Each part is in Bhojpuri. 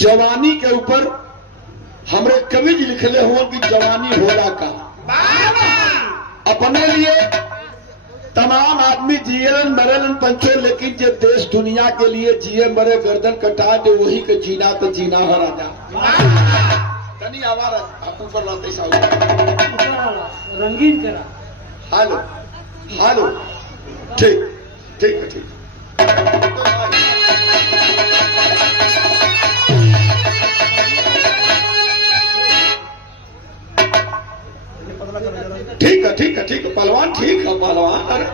जवानी के ऊपर हमरे कवि जी लिखले हुआ कि जवानी होला का अपने लिए तमाम आदमी जियन मरन पंचो, लेकिन जब देश दुनिया के लिए जिए मरे गर्दन कटा दे वही के जीना तो जीना है राजा। तनी आवाज आप ऊपर लाते साहब रंगीन करा। हालो हालो ठीक ठीक है ठीक। ठीक है ठीक है ठीक है पहलवान, ठीक है पहलवान। अरे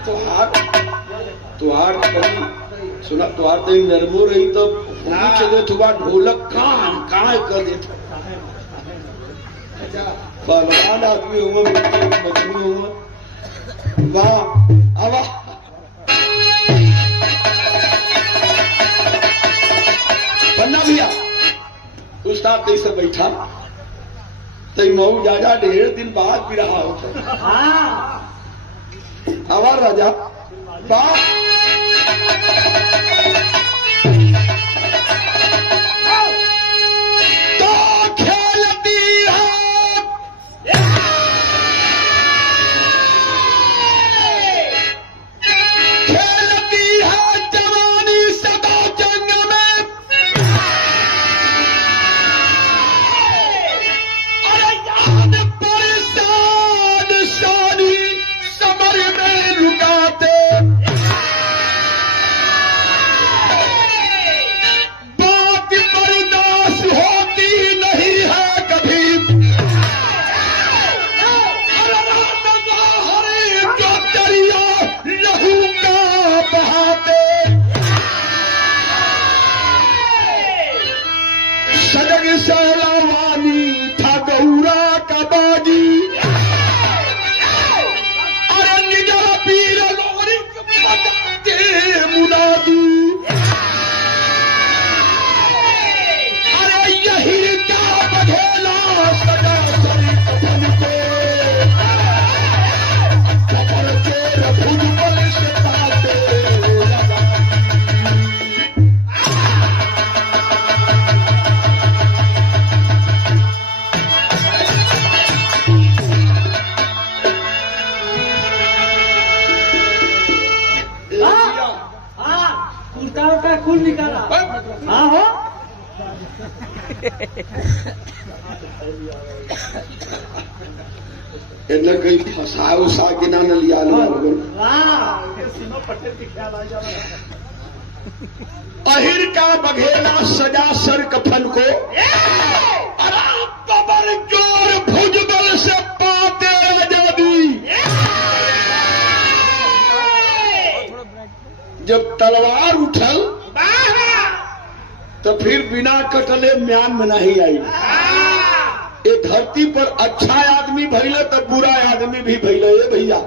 तुहार कभी सुना तुहार तो नरमो रही तो चले तुआ ढोलक कान कर देता पहलवान आदमी हुआ मछली हुआ। वाह वाह पन्ना भैया उस्ताद कैसे बैठा तई मऊ जाजा 1.5 दिन बाद भी रहा होता। आवाज राजा वाह कुल निकाला। हाँ हो એટલે કઈ ફસાવ સાગીના ને લિયા अहिर का बघेला सजा सर कफन को बबर जोर भुजबल से पाते आजादी। जब तलवार उठल तो फिर बिना कटले म्यान में नहीं आई। ये धरती पर अच्छा आदमी भइले तो बुरा आदमी भी भइले। ये भैया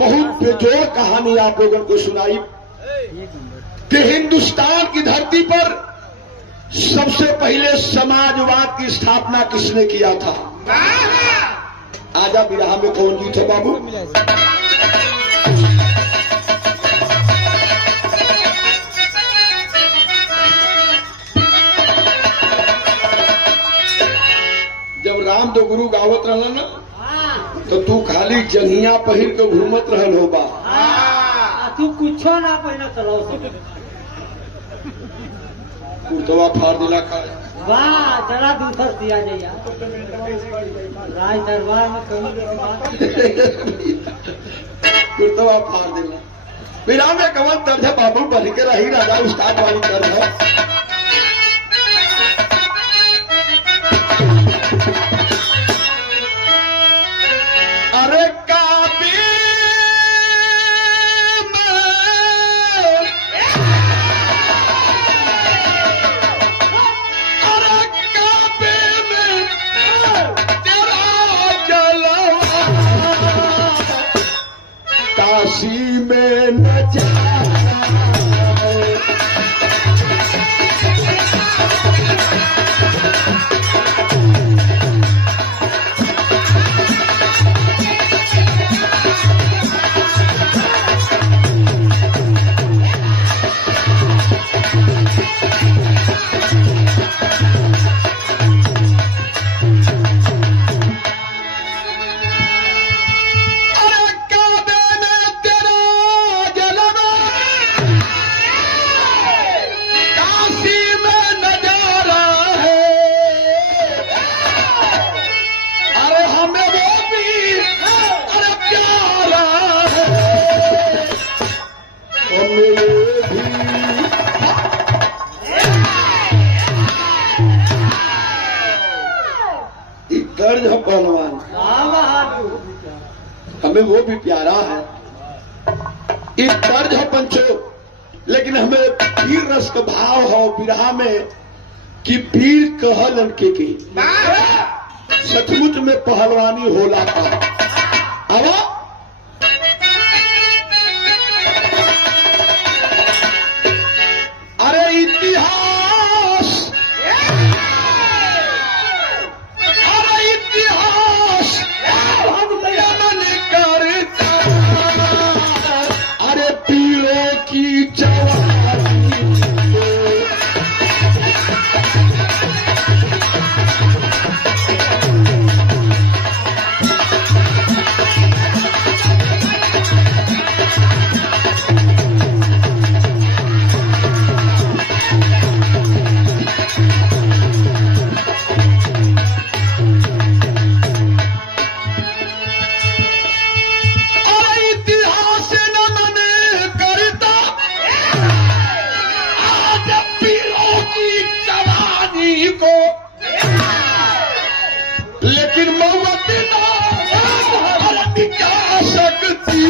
बहुत बेजोड़ कहानी आप लोगों को सुनाई कि हिंदुस्तान की धरती पर सबसे पहले समाजवाद की स्थापना किसने किया था? आजा बिरहा में कौन जी थे बाबू? जब राम तो गुरु गावत रहल ना तो तू खाली जंगिया पहिर के घूमत रहल होबा। तू कुछो ना पहले चलो कुर्तवा फाड़ दिला का। वाह चला दूसर दिया जाइया राज दरबार में कुर्तवा फाड़ दिला। बिना में कवन दर्द है बाबू बन के रही राजा उस्ताद वाली दर्द है। अरे काशी में न जा हमें वो भी प्यारा है। इस दर्द है पंचो, लेकिन हमें वीर रस का भाव है विरहा में कि वीर कह लड़के की सचमुच में पहलवानी होला था। अब अरे इतिहास, अरे इतिहास मन करता, अरे पीरों की जवानी को, लेकिन मोहब्बती क्या सकती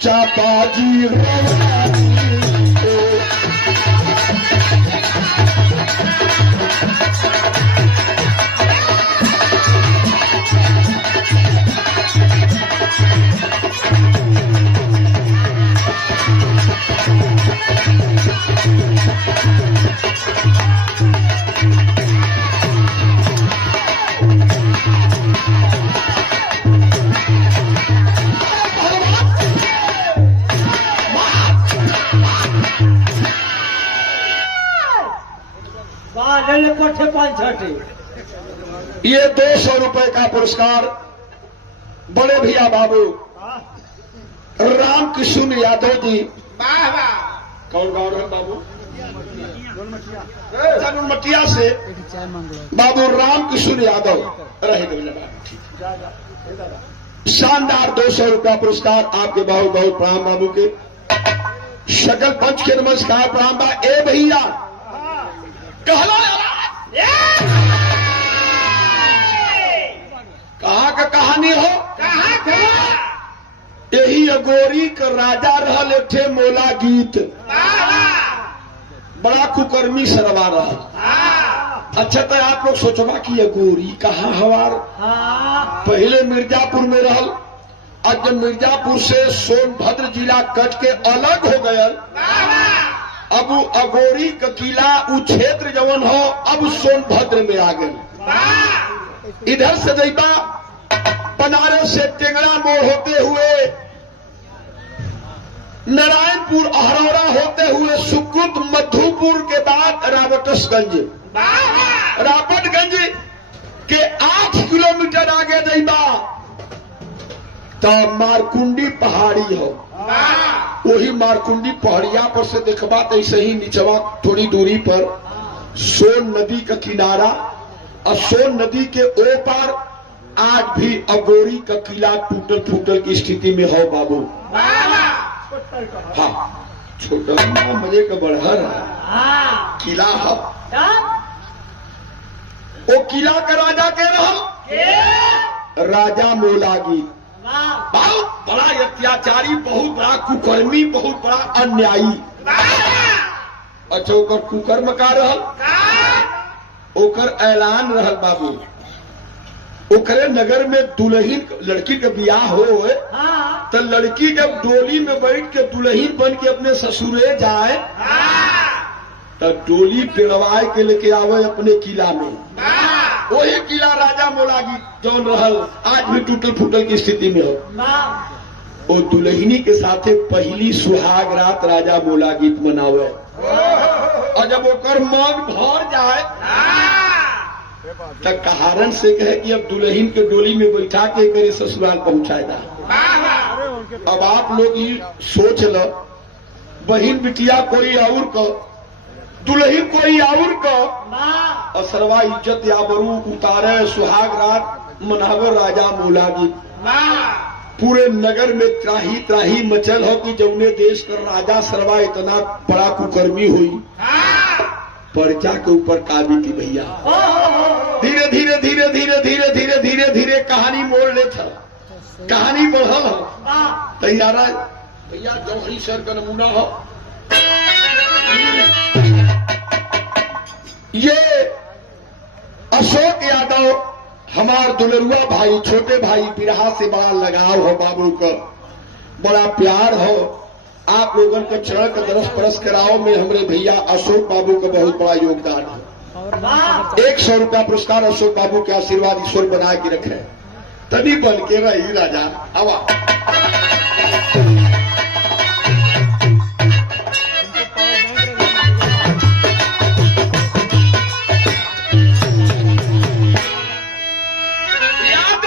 चापाजी कोठे 5-6 ये 200 रुपए का पुरस्कार बड़े भैया बाबू रामकृष्ण यादव जी। कौन गाँव है बाबू? मटिया से बाबू रामकृष्ण यादव रहे। शानदार 200 रुपया पुरस्कार आपके बहुत बहुत प्रणाम बाबू के। सकल पंच के नमस्कार प्रणाम बा। ए भैया कहला कहाँ का कहानी हो? यही अगोरी का राजा रहल एठे मोला गीत, बड़ा कुकर्मी सरवा रहा। अच्छा तो आप लोग सोचबा कि अगोरी कहाँ हवार? पहले मिर्जापुर में रहल, अब जब मिर्जापुर से सोनभद्र जिला कट के अलग हो गया, अब अगोरी का किला उ क्षेत्र जवन हो अब सोनभद्र में आ गए। इधर से जैबा बनारस से टेंगड़ा मोड़ होते हुए नारायणपुर अहरौरा होते हुए सुकृत मधुपुर के बाद रावटसगंज, रावटगंज के 8 किलोमीटर आगे जैबा तो मारकुंडी पहाड़ी हो। वही मारकुंडी पहाड़िया पर से देखबा तो ऐसे ही नीचवा थोड़ी दूरी पर सोन नदी का किनारा, और सोन नदी के ओ पार आज भी अगोरी का किला टूटल फूटल की स्थिति में हो बाबू। हाँ, छोटा मजे का बढ़हर है किला है। वो किला का राजा के रहा राजा मोलागी, बहुत बड़ा अत्याचारी, बहुत बड़ा कुकर्मी, बहुत बड़ा अन्यायी। अच्छा ओकर कुकर्म का रहल, ओकर ऐलान रहल बाबू, ओकरे नगर में दुल्हन लड़की के बियाह हो तो लड़की जब डोली में बैठ के दुल्हन बन के अपने ससुरे जाए तो डोली पिड़वाए के लेके आवे अपने किला में। वही किला राजा मोलागी जौन रहल आज भी टूटल फूटल की स्थिति में हो। वो दुल्हनी के साथे पहली सुहाग रात राजा मोलागीत मनावे, और जब ओकर मन भर जाए तब कहारन से कहे कि अब दुल्हन के डोली में बैठा के मेरे ससुराल पहुंचाएगा। अब आप लोग ये सोच लो, बहन बिटिया कोई और को, दुल्हन कोई और को, और सरवा इज्जत याबरू उतारे, सुहाग रात मनावे राजा मोलागीत। पूरे नगर में त्राही त्राही मचल हो कि जौने देश का राजा सरवा इतना बड़ा कुकर्मी हुई, पर्चा के ऊपर काबी थी भैया। धीरे धीरे धीरे धीरे धीरे धीरे धीरे धीरे कहानी मोड़ ले था। कहानी बढ़ल हो वाह तैयार है भैया जौहरी सर का नमूना हो। ये अशोक यादव हमार दुलरुआ भाई, छोटे भाई, बिरहा से बड़ा लगाव हो, बाबू का बड़ा प्यार हो। आप लोगों को चरण का दरस परस कराओ में हमारे भैया अशोक बाबू का बहुत बड़ा योगदान है। वाह 100 रुपया पुरस्कार अशोक बाबू के आशीर्वाद ईश्वर बना के रखे, तभी बन के रही राजा। आवा याद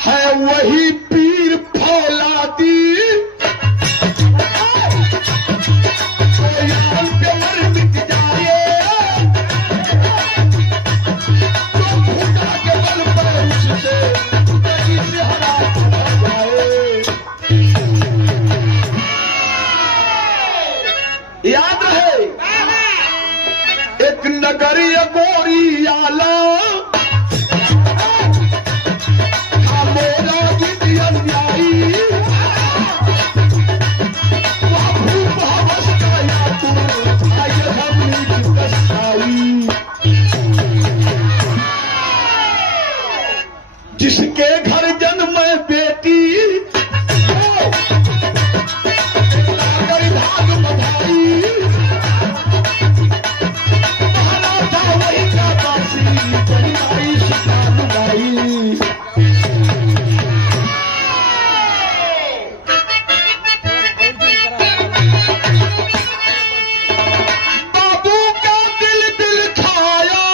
है वही पीर फौलादी याद रहे एक नगरीय गोरी आला मेरा गीत अन्यायी जिसके घर जन्म बेटी भाग बधाई वही का बासी बड़ी शिकाई। बाबू का दिल दिल खाया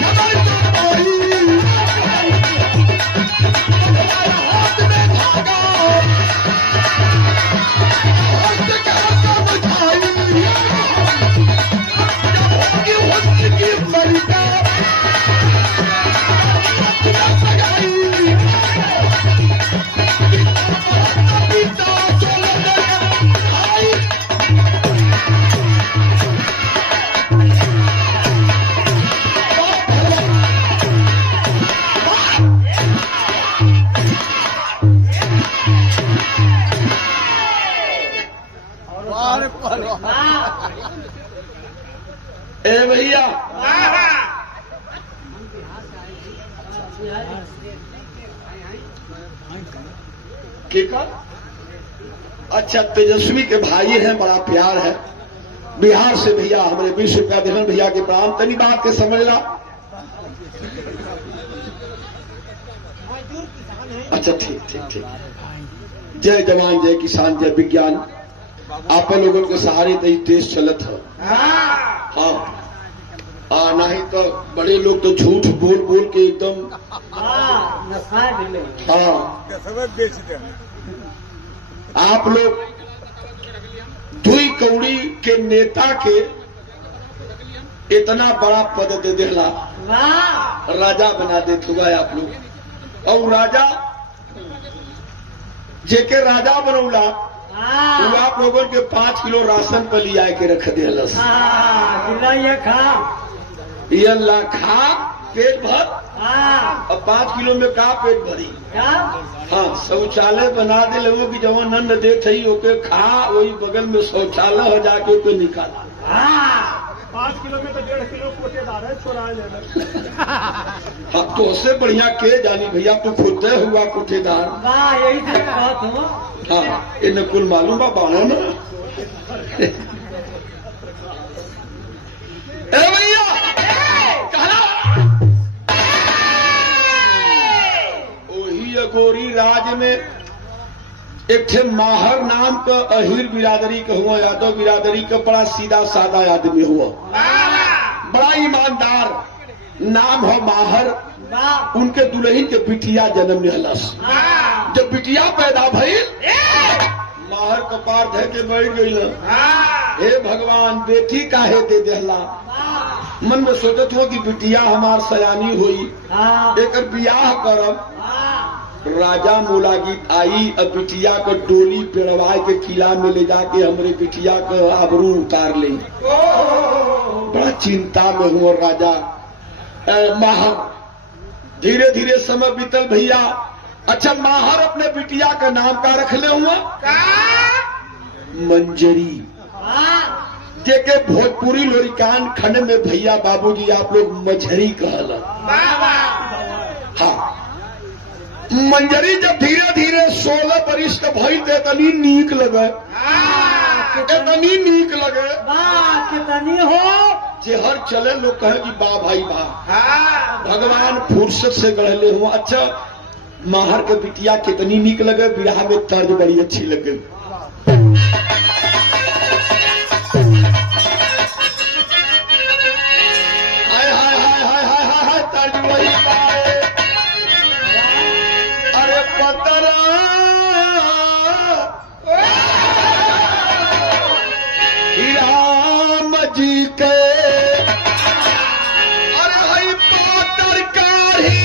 खबर हाथ में भागा की मलिका ए भैया ठीक है। अच्छा तेजस्वी के भाई हैं, बड़ा प्यार है। बिहार से भैया हमारे 20 रुपया दिलन भैया के प्रणाम। तनी बात के समझ ला। अच्छा ठीक ठीक ठीक। जय जवान जय किसान जय विज्ञान। आप लोगों के सहारे तो देश चलत है। हाँ नहीं तो बड़े लोग तो झूठ बोल बोल के एकदम हाँ। आप लोग दुई कौड़ी के नेता के इतना बड़ा पद दे देला, राजा बना देते हुआ आप लोग। और राजा जेके राजा बनौला वो आप लोगों के 5 किलो राशन पर लिया के रख दिया। ये ला खा पेट भर और 5 किलो में का पेट भरी। हाँ शौचालय बना दे लोगों की जवान नंद दे थी ओके खा, वही बगल में शौचालय हो जाके ओके निकाला। 5 किलो में तो 1.5 किलो कोटेदार है छोड़ा जाना। हाँ तो उससे बढ़िया के जानी भैया तू खुद हुआ कोटेदार। यही बात हो। हाँ इन्हें कुल मालूम बा बाणा ना। ए भैया वही अघोरी राज में एक थे माहर नाम का अहिर बिरादरी का हुआ, यादव बिरादरी का बड़ा सीधा साधा आदमी हुआ, बड़ा ईमानदार। नाम है माहर। उनके दुल्हन के बिटिया जन्म लेलस। जब बिटिया पैदा भइल माहर कपार धे के बैठ गई। हे भगवान बेटी काहे दे देला। मन में सोचत हो कि बिटिया हमार सयानी हुई, एक बियाह करब। राजा मोलागीत आई, अब बिटिया को डोली पेड़वा के किला में ले जाके हमरे बिटिया का आबरू उतार ले। बड़ा चिंता में हुआ राजा। माहर। धीरे धीरे समय बीतल भैया। अच्छा, माहर अपने बिटिया का नाम का रखले हुआ मंजरी। के भोजपुरी लोरिकान खंड में भैया बाबूजी आप लोग मझरी कहला। हाँ, मंजरी जब धीरे धीरे 16 बरिस के भई तो इतनी नीक लगे, इतनी नीक लगे कितनी हो जेहर चले लोग कहे कि वाह भाई वाह, भगवान फुर्सत से गढ़ले हुआ। अच्छा, माहर के बिटिया कितनी नीक लगे, बियाह में तर्ज बड़ी अच्छी लगे। हाय हाय हाय हाय हाय हाय हाय तर्ज वही पाए। अरे पतरा राम जी के, अरे हई पातर कारी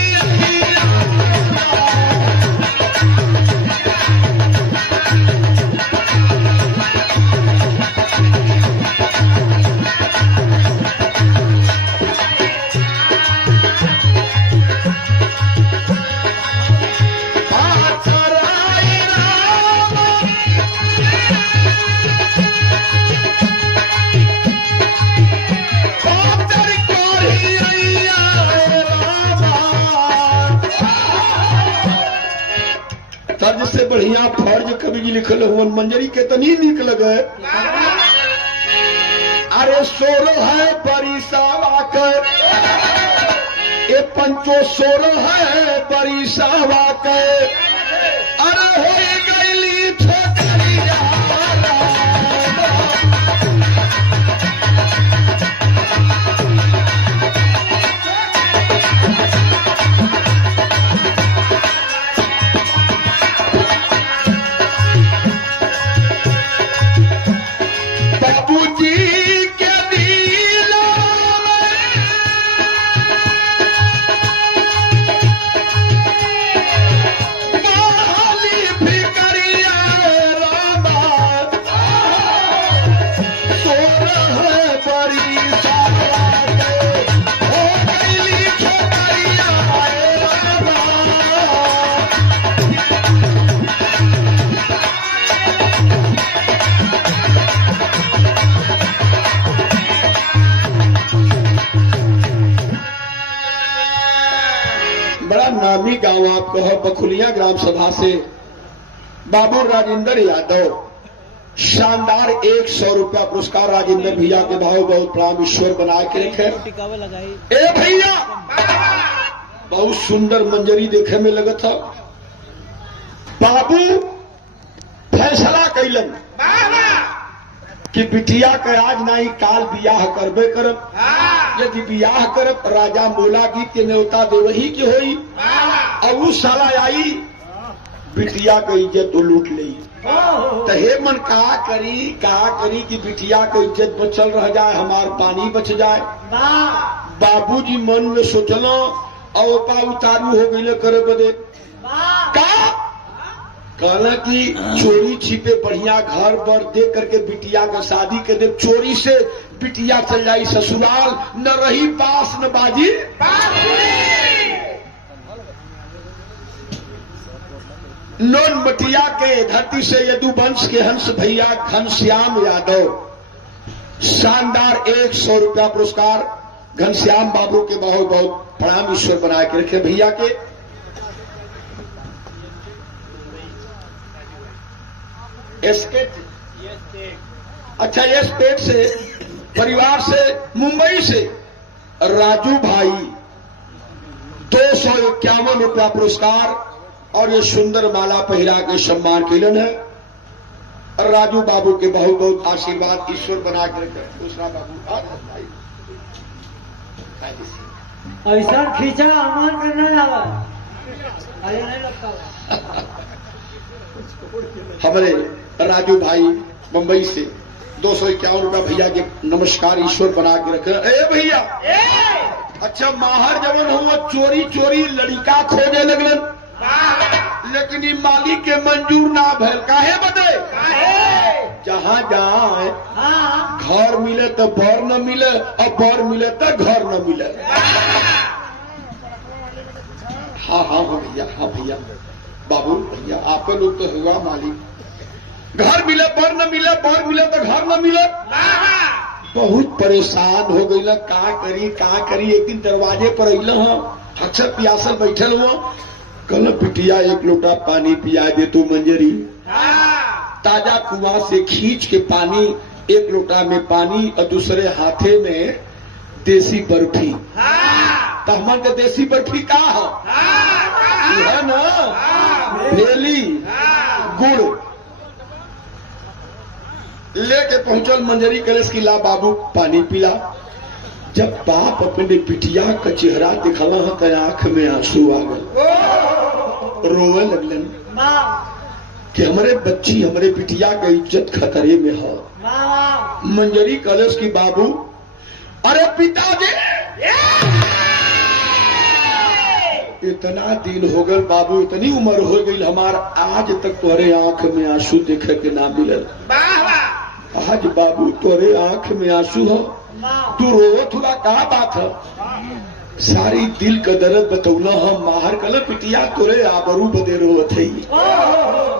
तर्ज से बढ़िया फर्ज कवि जी लिखल हुआ मंजरी के तनी नीक लगे। अरे सोरो है बरिसावा कर, ये पंचो सोरो है बरिसावा कर, अरे हो गईली छोकरिया। नामी गांव आपको है बखुलिया ग्राम सभा से बाबू राजेंद्र यादव शानदार 100 रुपया पुरस्कार राजेंद्र भैया के भाव बहुत प्रणाम, ईश्वर बनाए के रखे। ए भैया बहुत सुंदर मंजरी देखे में लगा था। बाबू फैसला कैलन कि बिटिया के आज नहीं काल बियाह करबे करब। यदि बियाह करब राजा मोला गीत के न्योता देवही की होई, और उस साला आई बिटिया के इज्जत तो लूट ली। तो हे मन कहा करी कि बिटिया के इज्जत बचल रह जाए, हमार पानी बच जाए। बाबूजी मन में सोचलो और पा उतारू हो गई करे बदे का कहला कि चोरी छिपे बढ़िया घर पर देख करके बिटिया का शादी के दे। चोरी से बिटिया चल जाई ससुराल, न रही पास न बाजी। नोन मटिया के धरती से यदुवंश के हंस भैया घनश्याम यादव शानदार 100 रुपया पुरस्कार घनश्याम बाबू के बहुत बहुत प्रणाम, ईश्वर बनाए के रखे भैया के। अच्छा, ये स्टेट से परिवार से मुंबई से राजू भाई 251 रुपया पुरस्कार और ये सुंदर माला पहिरा के सम्मान किलन है। राजू बाबू के बहुत बहुत आशीर्वाद, ईश्वर बना के रखे। दूसरा बाबू ऐसा खींचा अमान करना आवा, अरे नहीं लगता। हमारे राजू भाई मुंबई से 251 रुपया भैया के नमस्कार, ईश्वर बना के रखे। ए भैया अच्छा, माहर जवन हुआ चोरी चोरी लड़का खोजे लगलन, लेकिन ये मालिक के मंजूर ना भैल। काहे बदे? जहाँ जाए घर मिले तो बर न मिले, और बर मिले तो घर न मिले। हाँ हाँ हाँ भैया, हाँ भैया, बाबू भैया आप लोग तो हुआ मालिक, घर मिले बर न मिले, बर मिले तो घर न मिले, बहुत परेशान हो गई ना, का करी। एक दिन दरवाजे पर अल अक्सर प्यासल बैठल हुआ, कल बिटिया एक लोटा पानी पिया दे तू मंजरी। ताजा कुआं से खींच के पानी, एक लोटा में पानी और दूसरे हाथे में देसी बर्फी। तो हमन के देसी बर्फी का है ना, भेली गुड़ लेके पहुंचल मंजरी कलेश की, ला बाबू पानी पिला। जब बाप अपने बिटिया का चेहरा दिखला तो आंख में आंसू आ गए, रोवे लगलन कि हमारे बच्ची, हमारे बिटिया का इज्जत खतरे में है। मंजरी कलेश की, बाबू अरे पिताजी इतना दिन हो गए बाबू, इतनी उम्र हो गई हमार, आज तक तुम्हारे आंख में आंसू देखे के ना मिलल। आज बाबू तोरे आंख में आंसू हो, तू रोवत हुआ का बात है? सारी दिल का दर्द बतौला हम माहर कल बिटिया तोरे आबरू बदे रोवत है।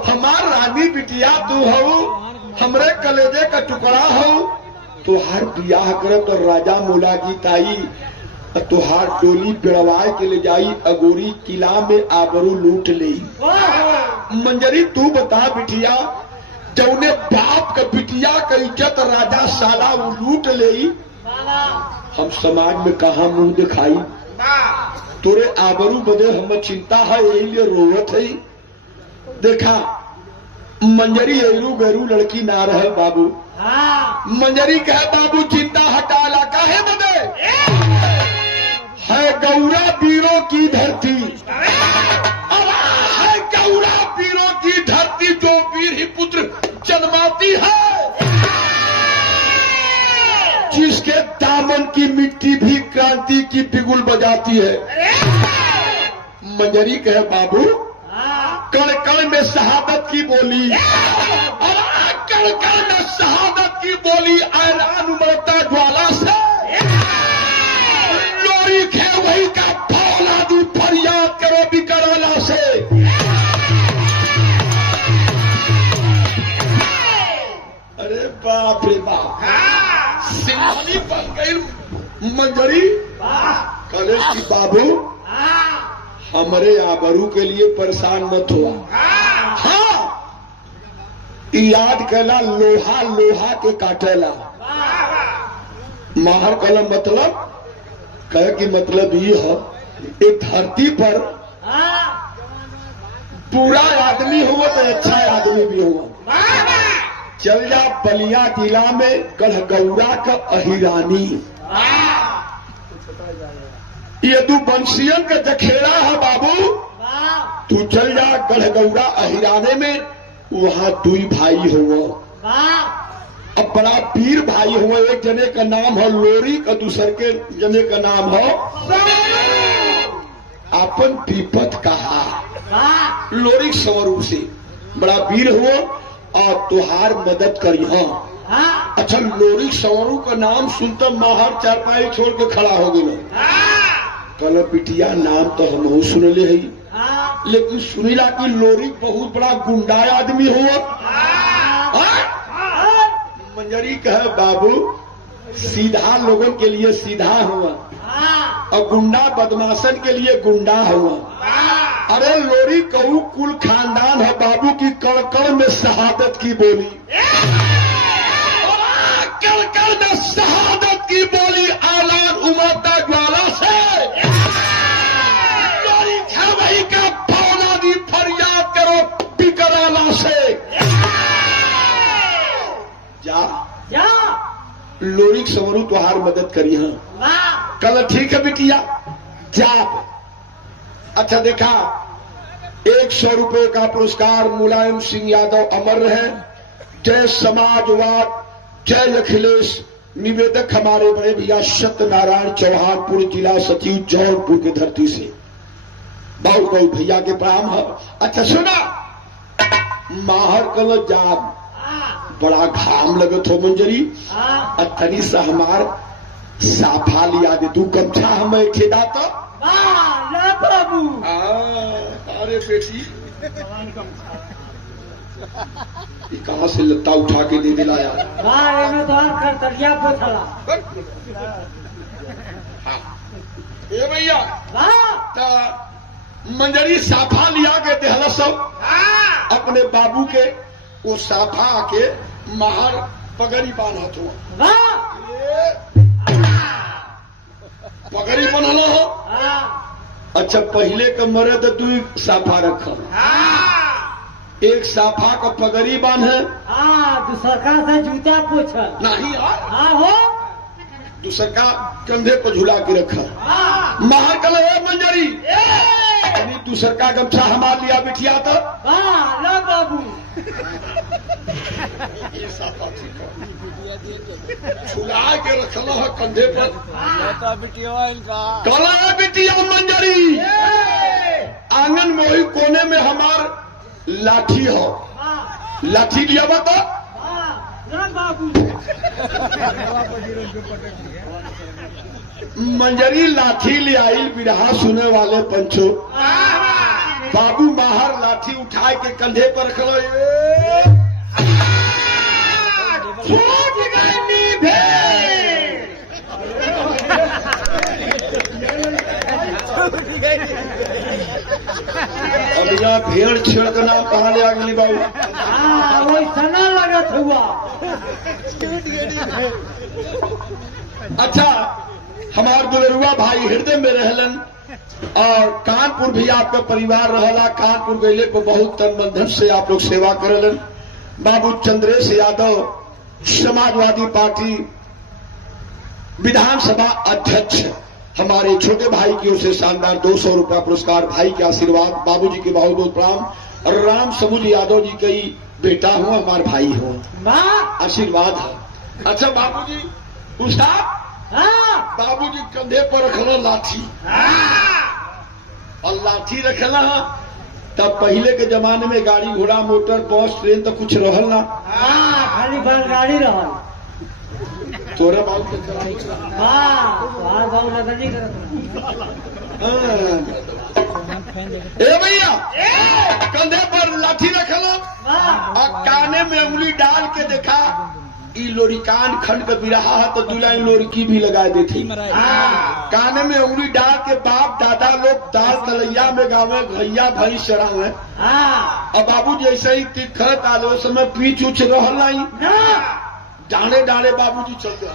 हमार रानी बिटिया तू हो, हमरे कलेजे का टुकड़ा हो, तुहार बियाह करत और राजा मोला की ताई तुहार डोली बिड़वाए के ले जाई, अगोरी किला में आबरू लूट ले। मंजरी तू बता बिटिया, जौने बाप का बिटिया का इज्जत राजा साला वो लूट ले, हम समाज में कहा मुंह दिखाई? तोरे आबरू बदे हम चिंता है, यही लिए रोवत है। देखा मंजरी एरू बेरू लड़की ना रहे बाबू। मंजरी कहे बाबू चिंता हटाला काहे बदे, है गौरा पीरों की धरती, है गौरा पीरों की धरती, जो वीर ही पुत्र जन्माती है, जिसके दामन की मिट्टी भी क्रांति की बिगुल बजाती है। मंजरी कहे बाबू कण कण में शहादत की बोली, कण कण में शहादत की बोली, ऐलान उमड़ता ज्वाला से, लोरी खे वही का फौलादी फरियाद करो बिकराला से। अरे बाप रे बाप, सिंहानी बन गई मंजरी कलेश की, बाबू हमारे आबरू के लिए परेशान मत हुआ। हाँ याद कला, लोहा लोहा के काटेला, माहर कला मतलब कहे कि मतलब ये है, एक धरती पर पूरा आदमी हुआ तो अच्छा आदमी भी हुआ। चल जा बलिया जिला में गढ़गौरा का अहिरानी, ये तू बंसियन का जखेड़ा है बाबू, तू चल जा गढ़गौरा अहिराने में, वहां दुई भाई हुआ, अब बड़ा वीर भाई हुआ। एक जने का नाम है लोरी का, दूसरे के जने का नाम है अपन विपत कहा। लोरी स्वरूप से बड़ा वीर हुआ और तुहार मदद करी। हाँ अच्छा, लोरी स्वरूप का नाम सुनता माहर चारपाई छोड़ के खड़ा हो गया। कल बिटिया नाम तो हम सुन ले है, लेकिन सुनीला की लोरी बहुत बड़ा गुंडा आदमी हुआ। मंजरी कहे बाबू सीधा लोगों के लिए सीधा हुआ और गुंडा बदमाशन के लिए गुंडा हुआ। अरे लोरी कहू कुल खानदान है बाबू की, कण कण में शहादत की बोली, कण कण में शहादत की बोली, ऐलान उमड़ता ज्वाला से, लोरी छवई का फौलादी फरियाद करो बिकराला से। जा जा लोरी समरू तुहार मदद करी। हाँ कल ठीक है बिटिया जा। अच्छा देखा 100 रुपए का पुरस्कार मुलायम सिंह यादव अमर रहे। जय समाजवाद, जय अखिलेश। निवेदक हमारे बड़े भैया सत्यनारायण चौहानपुर, जिला सचिव जौनपुर की धरती से। बहुत बहुत भैया के प्रणाम है। अच्छा सुना, माहर कल जाग बड़ा घाम लगत हो मंजरी, तनी सा हमार साफा लिया दे तू, गमछा हम ठेदा तो बाबू अरे बेटी भगवान कम ये कहाँ से लत्ता उठा के दे दिलाया। वाह एमे तो खरतरिया पोथला ए भैया वाह ता मंजरी साफा लिया के देहला सब अपने बाबू के वो साफा आके महार पगड़ी बांधत हो। वाह पगड़ी बनल हो। अच्छा पहले के मर्द तू साफा रख एक साफा का पगड़ी बांधे दूसरका से जूता पोछल नहीं हाँ हो दूसर का कंधे पर झुला के रखा महार कल मंजरी दूसर का गमछा हमार लिया बिठिया तो वाह लो बाबू झुला के रखल है कंधे पर कल बिटिया मंजरी आंगन में वही कोने में हमार लाठी हो लाठी लिया बता बाबू मंजरी लाठी ले आई बिरहा सुने वाले पंचो बाबू बाहर लाठी उठाए के कंधे पर रखलो छूट गई भेड़ अब यहाँ भेड़ छेड़ का नाम कहाँ ले आ गई बाबू वही सना लगत हुआ अच्छा हमार दुलरुआ भाई हृदय में रहलन और कानपुर भी आपका परिवार रहला कानपुर गैले को बहुत तन मन धन से आप लोग सेवा करलन बाबू चंद्रेश यादव समाजवादी पार्टी विधानसभा अध्यक्ष हमारे छोटे भाई की ओर से शानदार 200 रुपया पुरस्कार भाई के आशीर्वाद बाबूजी के बहुत बहुत प्रणाम राम सबूज यादव जी का बेटा हूँ हमारे भाई हो आशीर्वाद है। अच्छा बाबूजी उसका बाबूजी कंधे पर रखल लाठी और लाठी रखल तब पहले के जमाने में गाड़ी घोड़ा मोटर बस ट्रेन तो कुछ रहल ना खाली बैलगाड़ी रहल तोरा बाबू बाबू नजर नहीं करत ए भैया कंधे पर लाठी रखल और काने में उंगली डाल के देखा ई लोरिकान खंड का बिरहा है तो दुल्हन लोरिकी भी लगा देती काने में उंगली डाल के बाप दादा लोग दाल तलैया में गावे भैया भाई चढ़ावे और बाबू जैसे ही तिखत आलो समय पीछ उछ रहल नहीं डाले डाले बाबूजी चल गए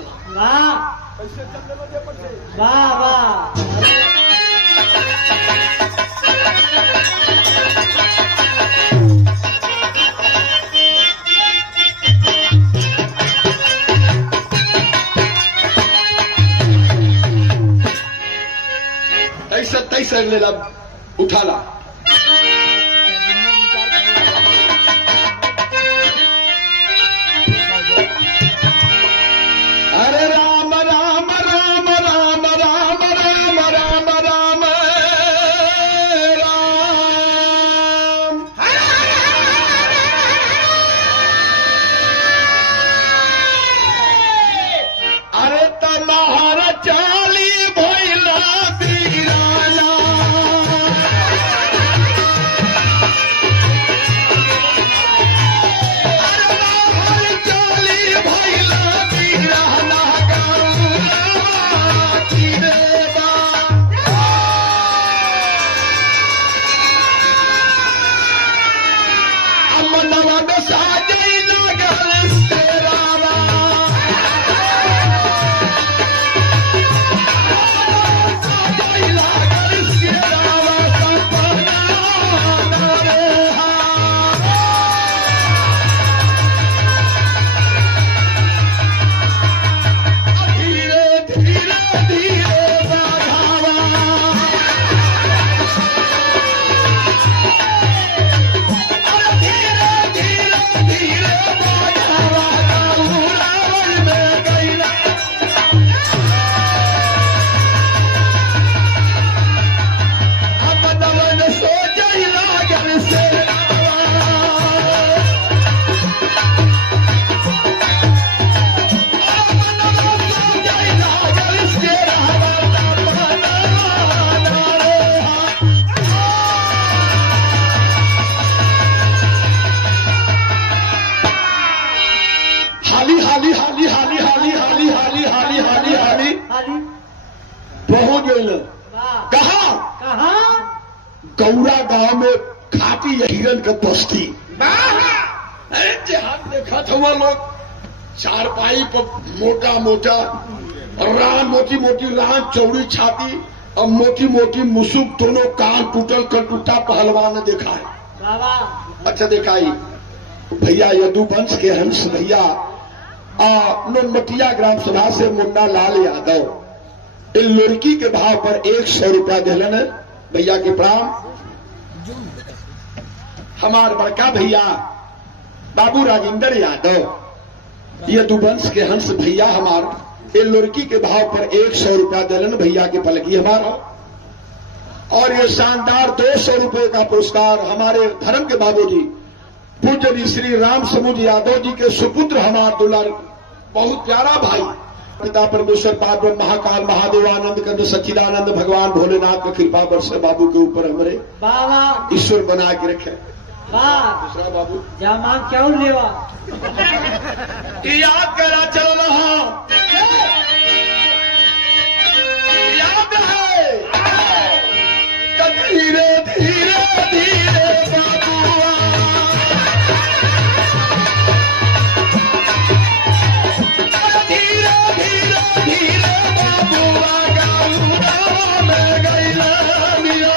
वाह वाह तैसा लेला उठाला अरे राम राम राम राम राम राम राम राम राम अरे तमारा चाली भैला बीराला हाली हाली हाली हाली हाली हाली हाली हाली हाली हाली पहुंच गई। वाह कहा कहाँ गौरा गांव में खाती हिरन का बस्ती। जहां देखा था वहां लोग चारपाई पर मोटा मोटा रान, मोटी मोटी रान, चौड़ी छाती और मोटी मोटी मुसुक, दोनों कान टूटल कटूटा पहलवान ने देखा है। बाबा अच्छा देखा ही भैया यदुवंश के हंस भैया नोनमटिया ग्राम सभा से मुन्ना लाल यादव इन लड़की के भाव पर 100 रुपया दिलन भैया के प्रणाम। हमार बड़का भैया बाबू राजेंद्र यादव यदुवंश के हंस भैया हमार इन लड़की के भाव पर 100 रुपया दिलन भैया के पलकी हमारा। और ये शानदार 200 रुपए का पुरस्कार हमारे धर्म के बाबूजी पूज्य श्री राम समुद्र यादव जी के सुपुत्र हमार दुलार बहुत प्यारा भाई पिता परमेश्वर पार्वती महाकाल महादेव आनंद कंद सच्चिदानंद भगवान भोलेनाथ की कृपा वर्षे बाबू के ऊपर हमारे बाबा ईश्वर बना के रखे। वाह दूसरा बाबू जमा क्यों लेवा याद करा चल रहा याद है धीरे धीरे धीरे बाबुआ धीरे धीरे धीरे बाबुआ गाँव में गैला मिया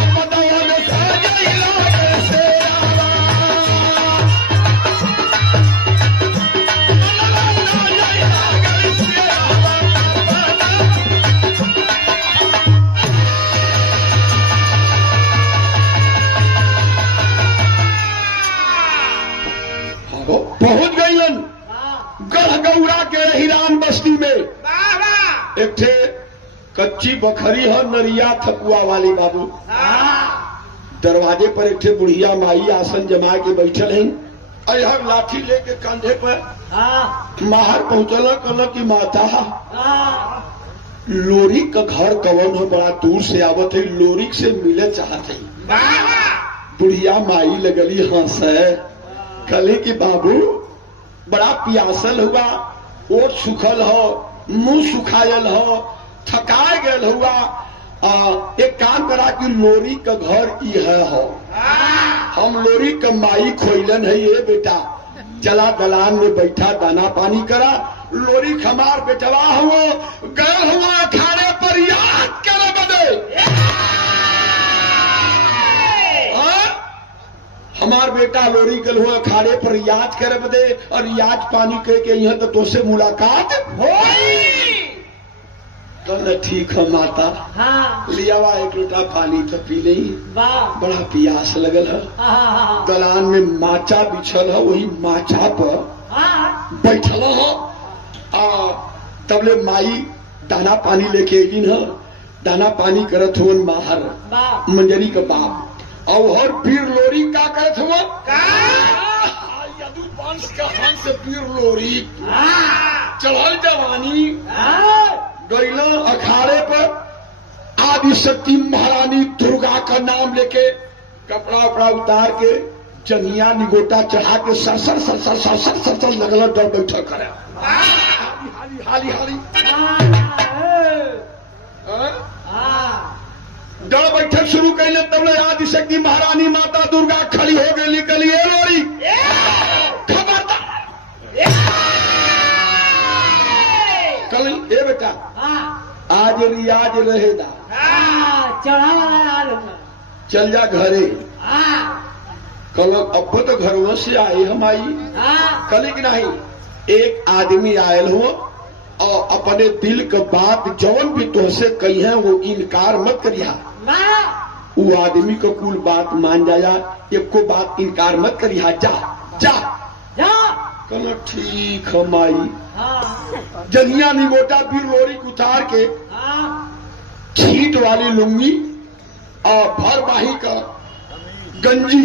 अपना में सजैला कैसे आवा पहुंच गईलन गढ़गौरा के हिरान बस्ती में। एक ठे कच्ची बखरी है नरिया थपुआ वाली बाबू। दरवाजे पर एक ठे बुढ़िया माई आसन जमा के बैठल हैं और यह लाठी लेके कंधे पर माहर पहुंचल कल की माता लोरी का घर कवन हो बड़ा दूर से आवत है लोरी से मिले चाहते बुढ़िया माई लगली हंसे कले की बाबू बड़ा पियासल हुआ ओट सुखल हो मुंह सुखायल हो थकाए गल हुआ एक काम करा कि लोरी का घर यह हो हम लोरी का माई खोइलन है ये बेटा चला दलान में बैठा दाना पानी करा लोरी खमार बेटवा हुआ गए हुआ अखाड़े पर याद करे बदे हमार बेटा लोरी गल हुआ अखाड़े पर याद करे बदे और याद पानी कह के यहाँ तो से मुलाकात हो तो ठीक है माता लियावा एक लोटा पानी तो पी ली बड़ा प्यास लगल है दलान में माचा बिछल है वही माचा पर बैठल हो तबले माई दाना पानी लेके अलिन है दाना पानी करत हो माहर मंजरी का बाप और पीर लोरी का करत हुआ यदुवंश का हंस पीर लोरी चढ़ल जवानी गईला अखाड़े पर आदि शक्ति महारानी दुर्गा का नाम लेके कपड़ा उपड़ा उतार के जंगिया निगोटा चढ़ा के सरसर सरसर सरसर सरसर लगल डर बैठा करे हाली हाली हाली डर बैठक शुरू कैले तब आदि शक्ति महारानी माता दुर्गा खड़ी हो गई निकलिए लोरी खबरदार कल ए बेटा आज रियाज रहेगा चल जा घरे कल अब तो घरों से आए हम आई कल कि नहीं एक आदमी आयल हो और अपने दिल का बात जौन भी तुझसे कही है वो इनकार मत करिया वो आदमी को कुल बात मान जाया एक को बात इनकार मत करिया जा जा जा कल ठीक है माई जंगिया निगोटा पीर लोरी उतार के छीट वाली लुंगी और भर बाही का गंजी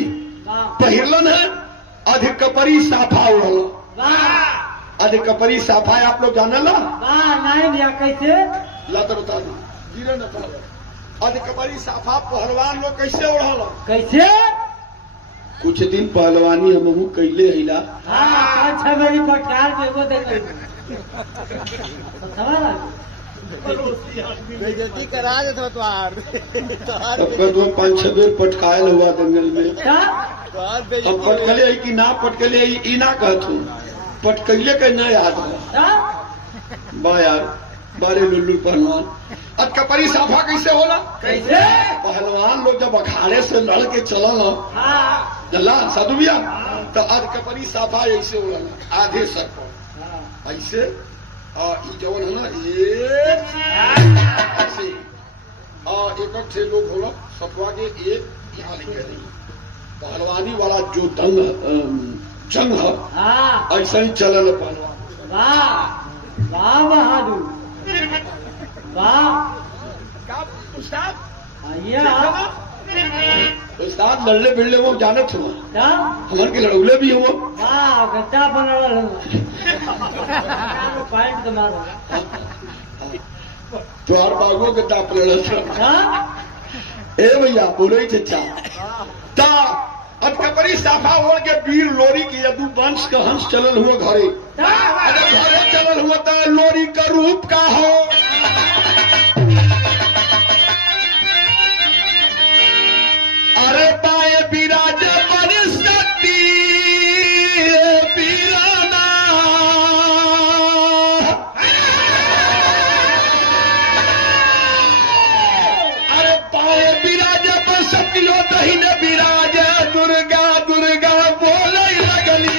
पहिरलन है अधिक कपरी साफा उड़ल अधिक कपरी साफा है आप लोग जाने ला नहीं भैया कैसे ला तो बता दो गिरे न अधिक कपरी साफा पहलवान लोग कैसे उड़ल कैसे कुछ दिन पहलवानी हमहू कैले हिला। हाँ अच्छा मेरी पटकार में वो दे गई बेइज्जती करा दे तो सबका तो 5-6 बेर पटकायल हुआ दंगल में। हम पटकले है कि ना पटकले ई ना कहत हूँ, पटकैले के न याद है। बा यार बारे लुल्लू पहलवान अब कपरी साफा कैसे होला? कैसे? पहलवान लोग जब अखाड़े से लड़ के चलल चला साधु भैया तो आज कपरी साफा ऐसे होला आधे सर पर ऐसे ई जवन है ना ये ऐसे एक ठे लोग होला सफवा के एक यहाँ लिखे नहीं पहलवानी वाला जो जंग है ऐसा ही चलल पहलवान। वाह वाह बहादुर वाह उस्ताद लड़ले भिड़ले वो जानत हुआ क्या हमारे के लड़ौले भी हुआ। वाह गद्दा बनल पॉइंट के मारो तो हर बाबू के ताप लड़ ए भैया बोलो ही चचा ता अब कपरी साफा ओढ़ के वीर लोरी की यदु वंश का हंस चलल हुआ घरे अगर घरे चलल हुआ तो लोरी का रूप का हो अरे पाए विराज परिस्थिति पीराना अरे पाए विराज परिस्थितियों दही न विराज दुर्गा दुर्गा बोले लगली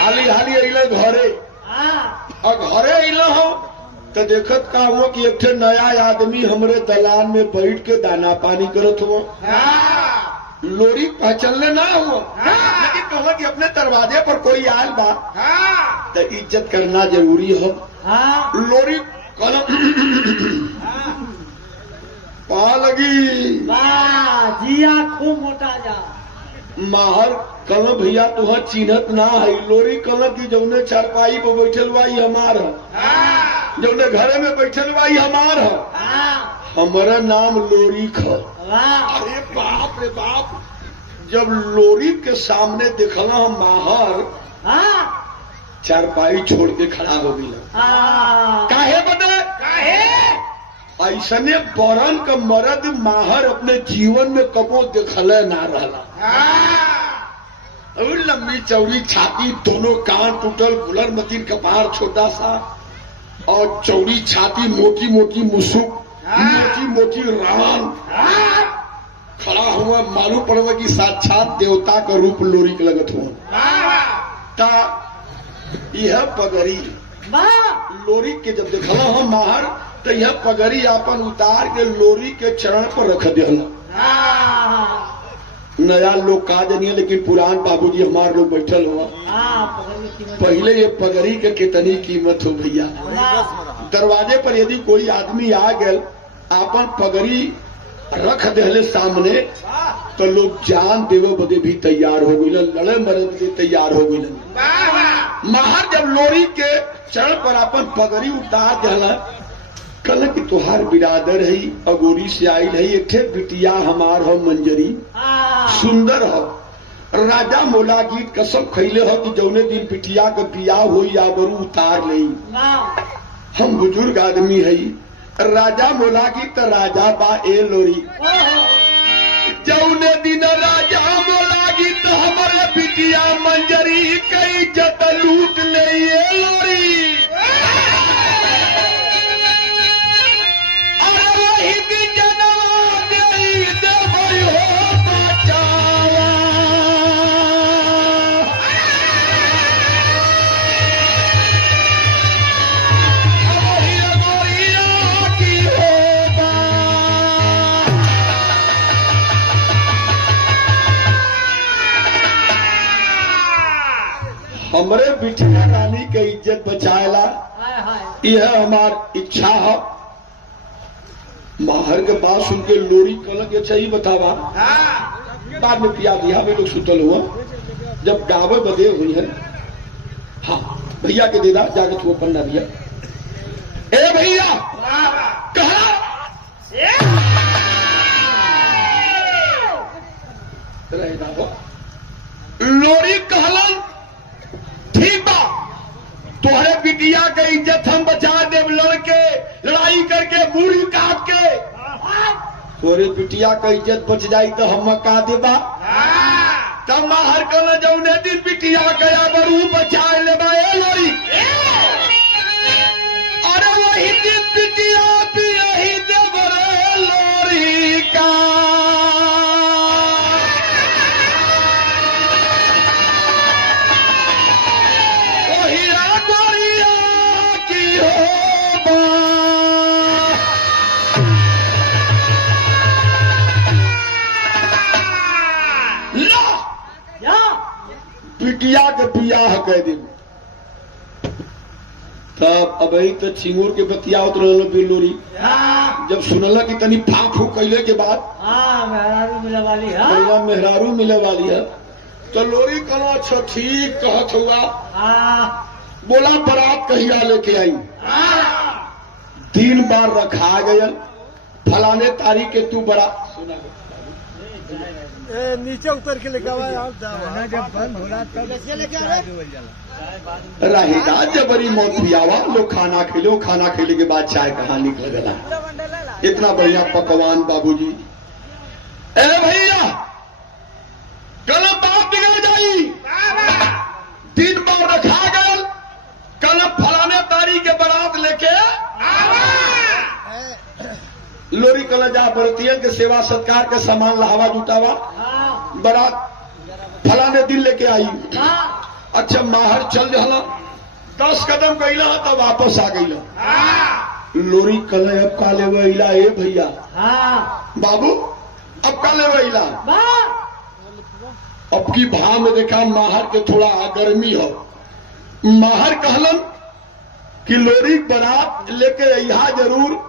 घरे और घरे अला हो तो देखत का हुआ कि एक नया आदमी हमरे दलान में बैठ के दाना पानी करत हुआ लोरी पहचानले ना हुआ लेकिन कहला कि अपने दरवाजे पर कोई आयल बा तो इज्जत करना जरूरी हो। लोरी पा लगी जिया खूब मोटा जा माहर कल भैया तुहर चिन्हत ना है लोरी कल की जौने चारपाई पर बैठल बाई हमार है जौने घरे में बैठल बाई हमार है हमारा नाम लोरी ख। अरे बाप रे बाप जब लोरी के सामने देखला हम माहर चारपाई छोड़ के खड़ा हो गया काहे बदले काहे ऐसने बरन का मर्द माहर अपने जीवन में कबो देखले ना रहला और लंबी चौड़ी छाती दोनों कान टूटल बुलर मतीन कपार छोटा सा और चौड़ी छाती मोटी मोटी मुसुक मोटी मोटी रान खड़ा हुआ मालूम पड़वा कि साक्षात देवता का रूप लोरी के लगत हुआ यह पगड़ी लोरी के जब देखला हम माहर तो यह पगड़ी अपन उतार के लोरी के चरण पर रख दिया। नया लोग का जानिए लेकिन पुरान बाबूजी हमारे लोग बैठल हुआ पहले ये पगड़ी के कितनी कीमत हो भैया। दरवाजे पर यदि कोई आदमी आ गए अपन पगड़ी रख दे सामने तो लोग जान देवे बदे भी तैयार हो गई लड़े मरे बदे तैयार हो गई। माहर जब लोरी के चरण पर अपन पगड़ी उतार दिला कल की तुहार बिरादर है अगोरी से आई है एक ठे बिटिया हमार हो मंजरी सुंदर हो राजा मोला गीत कसम खैले हो कि जौने दिन बिटिया का बियाह हो या बरू उतार ले हम बुजुर्ग आदमी है राजा मोला गीत राजा बा ए लोरी जौने दिन राजा मोला गीत हमारे बिटिया मंजरी कई जत लूट ले ये लोरी की हो हमरे बिटिया रानी के इज्जत बचाएला हाय हाय यह हमार इच्छा है। माहर के बाद सुन के लोरी कल के चाहिए बतावा बाद में पिया दिया वे लोग सुतल हुआ जब गावे बदे हुई है। हाँ भैया के देदा जाके तू पन्ना दिया। ए भैया कहा लोरी कहलन ठीक बा तोहरे बिटिया के इज्जत हम बचा देव लड़के लड़ाई करके बूढ़ी काट के तोरे बिटिया का इज्जत बच जाई तो हम का देबा तब माहर को न जौने दिन बिटिया गया बरू बचा लेबा ए लोरी अरे वही दिन बिटिया भी यही देव रे लोरी का बिटिया के बियाह कह दे तब अब तो चिंगूर के बतिया उतर बिलोरी जब सुनल कि तनी फाक फूक कैले के बाद मेहरारू मिले वाली है पहला मेहरारू मिले वाली है तो लोरी कहना अच्छा ठीक कहत हुआ बोला बारात कहिया लेके आई 3 बार रखा गया फलाने तारीख के तू बड़ा सुना नीचे उतर के लेके जब बंद होला तब रहेगा जबरी मौत पियावा लोग खाना खेलो खाना खेले के बाद चाय कहाँ निकल गला इतना बढ़िया पकवान बाबूजी। ए भैया कल बात बिगड़ जाई 3 बार रखा गया कल फलाने तारीख के बारात लेके लोरी कल जा बरतियन के सेवा सत्कार के सामान लहावा जुटावा बारात फलाने दिन लेके आई। अच्छा माहर चल जाला 10 कदम गईला तब वापस आ गईला लोरी कल अब का ले वहीला ए भैया बाबू अब का ले वहीला अब की भाव में देखा माहर के थोड़ा गर्मी हो माहर कहलन कि लोरी बारात लेके यहाँ जरूर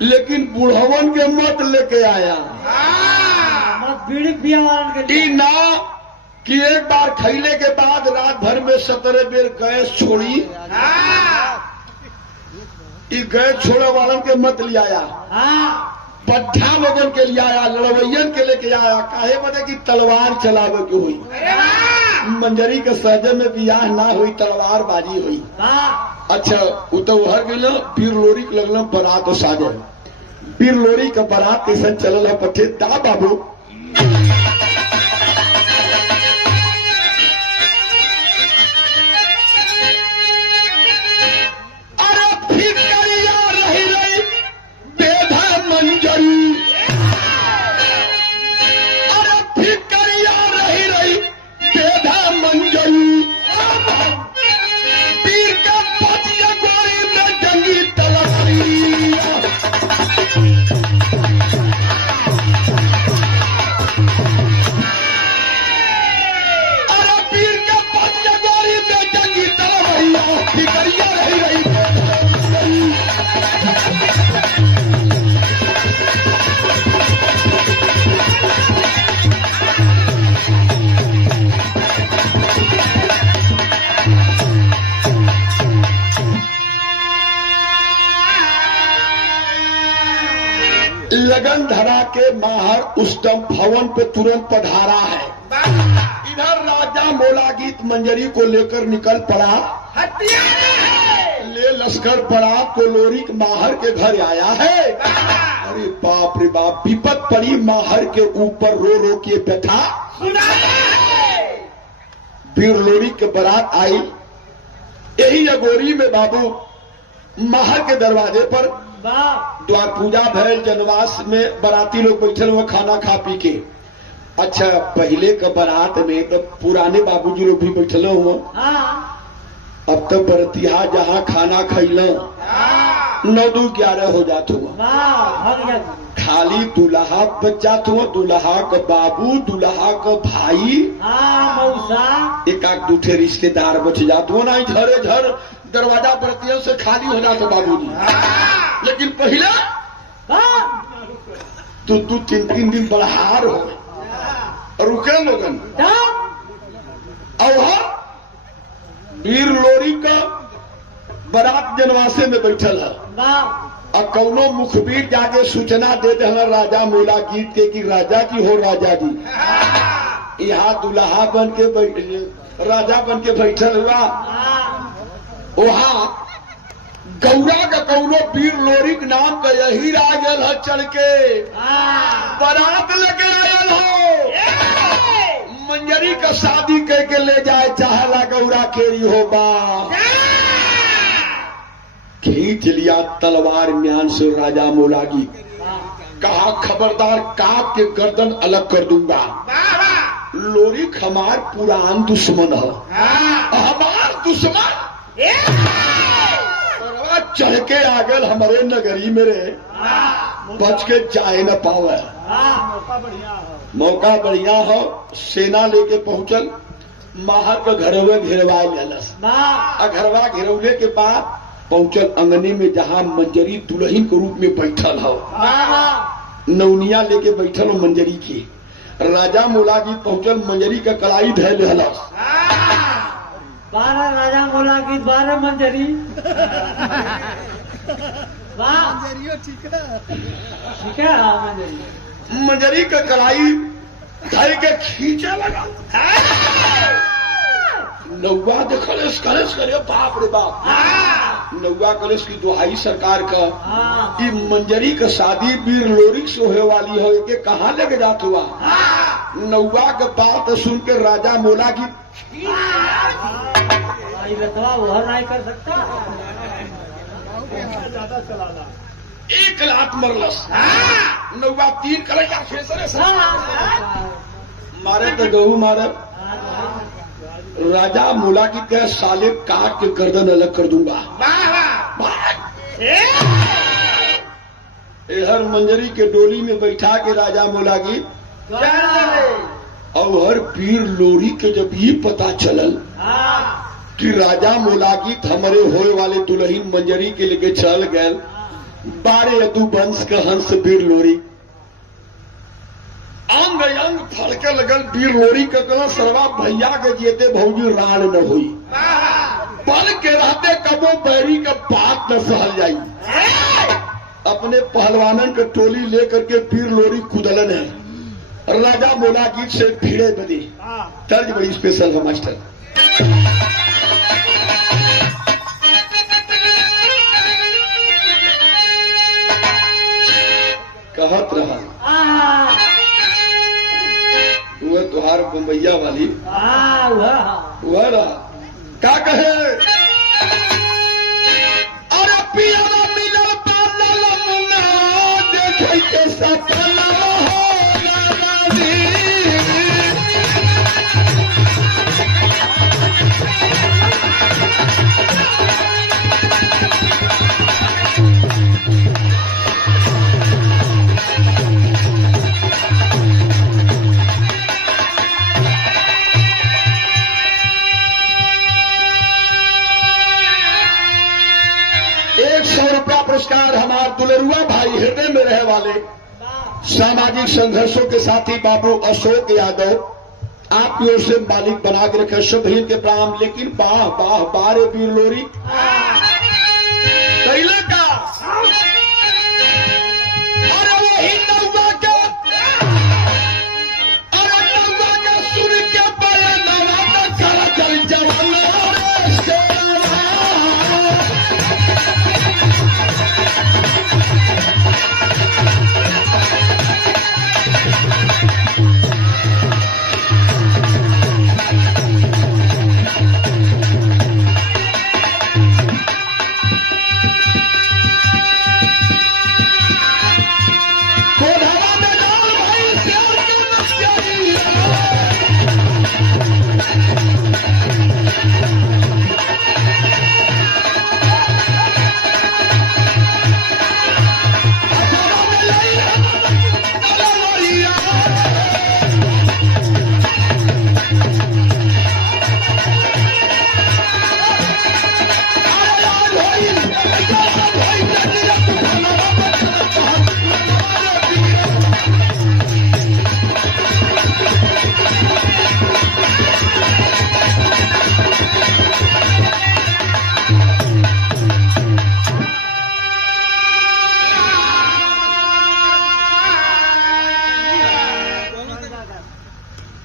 लेकिन बुढ़वन के मत लेके आया बीड़ी पिया के ना कि एक बार खैले के बाद रात भर में 17 बेर गैस छोड़ी गैस छोड़े वालन के मत ले आया पट्ठा लोगन के लिए आया लड़वैयन के लेके आया काहे बने कि तलवार चलावे के हुई मंजरी के सहजे में बियाह ना हुई तलवार बाजी हुई। अच्छा वो तो हर गई पीर लोरी के लगल बारात साजे पीर लोरी का बारात कैसे चलल है पट्टे दा बाबू लगन धरा के माहर उष्टम भवन पे तुरंत पधारा है। इधर राजा मोला गीत मंजरी को लेकर निकल पड़ा ले लश्कर पड़ा तो लोरी माहर के घर आया है। अरे बाप रे बाप विपत पड़ी माहर के ऊपर रो रो के बैठा फिर लोरी के बारात आई यही अगोरी में बाबू माहर के दरवाजे पर द्वार पूजा भैल जनवास में बराती लोग बैठे हुए खाना खा पी के। अच्छा पहले के बारात में तो पुराने बाबूजी लोग भी बैठे हुए अब तो बरतिया जहाँ खाना खैल 9-11 हो जात हुआ खाली दुल्हा बच्चा तो दुल्हा का बाबू, दुल्हा का भाई, हाँ मौसा, एक आध दूठे रिश्तेदार बच जाते हो ना, झरे झर दरवाजा बरतियों से खाली हो जाते बाबूजी। लेकिन पहले हाँ, तो तू 3-3 दिन बलहार हो रुके लोगन। और वीर लोरी का बारात जनवासे में बैठल है और कौनो मुखबिर जाके सूचना दे दे राजा मोला गीत के कि राजा जी हो राजा जी यहाँ दुल्हा बन के राजा बन के बैठल हुआ। वहाँ गौरा का कौनो वीर लोरिक नाम का यही रागल है चल के बारात लेके आयल हो, मंजरी का शादी करके ले जाए चाहला गौरा केरी हो बा। खींच लिया तलवार म्यान से राजा मोलागी, कहा खबरदार काट के गर्दन अलग कर दूंगा। लोरिक हमार पुरान दुश्मन है, हमार दुश्मन चढ़ के आगल हमारे नगरी मेरे बच के जाए न पावे। मौका बढ़िया हो, सेना लेके पहुंचल, माहर का घरवा घेरवा लेलस। घरवा घेरौले के बाद पहुंचल अंगने में जहां मंजरी दुल्हन के रूप में बैठल हो, नौनिया लेके बैठल हो मंजरी की। राजा मोला जी पहुंचल, मंजरी का कलाई धैल हलस। 12 राजा मोला की 12 मंजरी। वाह ठीक है। हाँ मंजरी, मंजरी का कलाई धर के खींचे लगा। नौवा देखल कलेश करे, बाप रे बाप। नौवा कलेश की दुहाई सरकार का, ये मंजरी का शादी वीर लोरिक से होने वाली हो, के कहाँ लेके जात हुआ। नौवा का बात सुन के राजा मोला की रतवा वह नहीं कर सकता, ज्यादा चलाना। एक लात मरलस। नौवा 3 कलैया फेसरे से मारे तो गहू मारे। राजा मोला की कह साले काट के गर्दन अलग कर दूंगा। हर मंजरी के डोली में बैठा के राजा मोला की और हर पीर लोरी के जब ये पता चलल कि राजा मोलागित हमारे होए वाले दुल्हन मंजरी के लेके चल गए, 12 यदु वंश का हंस वीर लोरी अंग अंग फड़के लगल। वीर लोरी का कहना सरवा भैया के जेते भौजी रान न हुई, पल के रहते कबो बैरी का बात न सहल जाई। अपने पहलवानन के टोली लेकर के वीर लोरी कुदलन है राजा मोलागित से भिड़े बदी। तर्ज बड़ी स्पेशल है मास्टर। कहत रहा वह तुहार बम्बैया वाली वह रहा का कहे। अरे पिया मिलल पालल मुन्ना देखे के सपना हो राजी। पुरस्कार हमारे दुलरुआ भाई हृदय में रहे वाले सामाजिक संघर्षों के साथी बाबू अशोक यादव आपकी ओर से मालिक बना के रखे शुभहीन के प्राण। लेकिन बाह बाह बारे वीर लोरी कैले का। अरे वही नौवा के, अरे नौवा के सुन के बड़े नवा चला चल जवाना।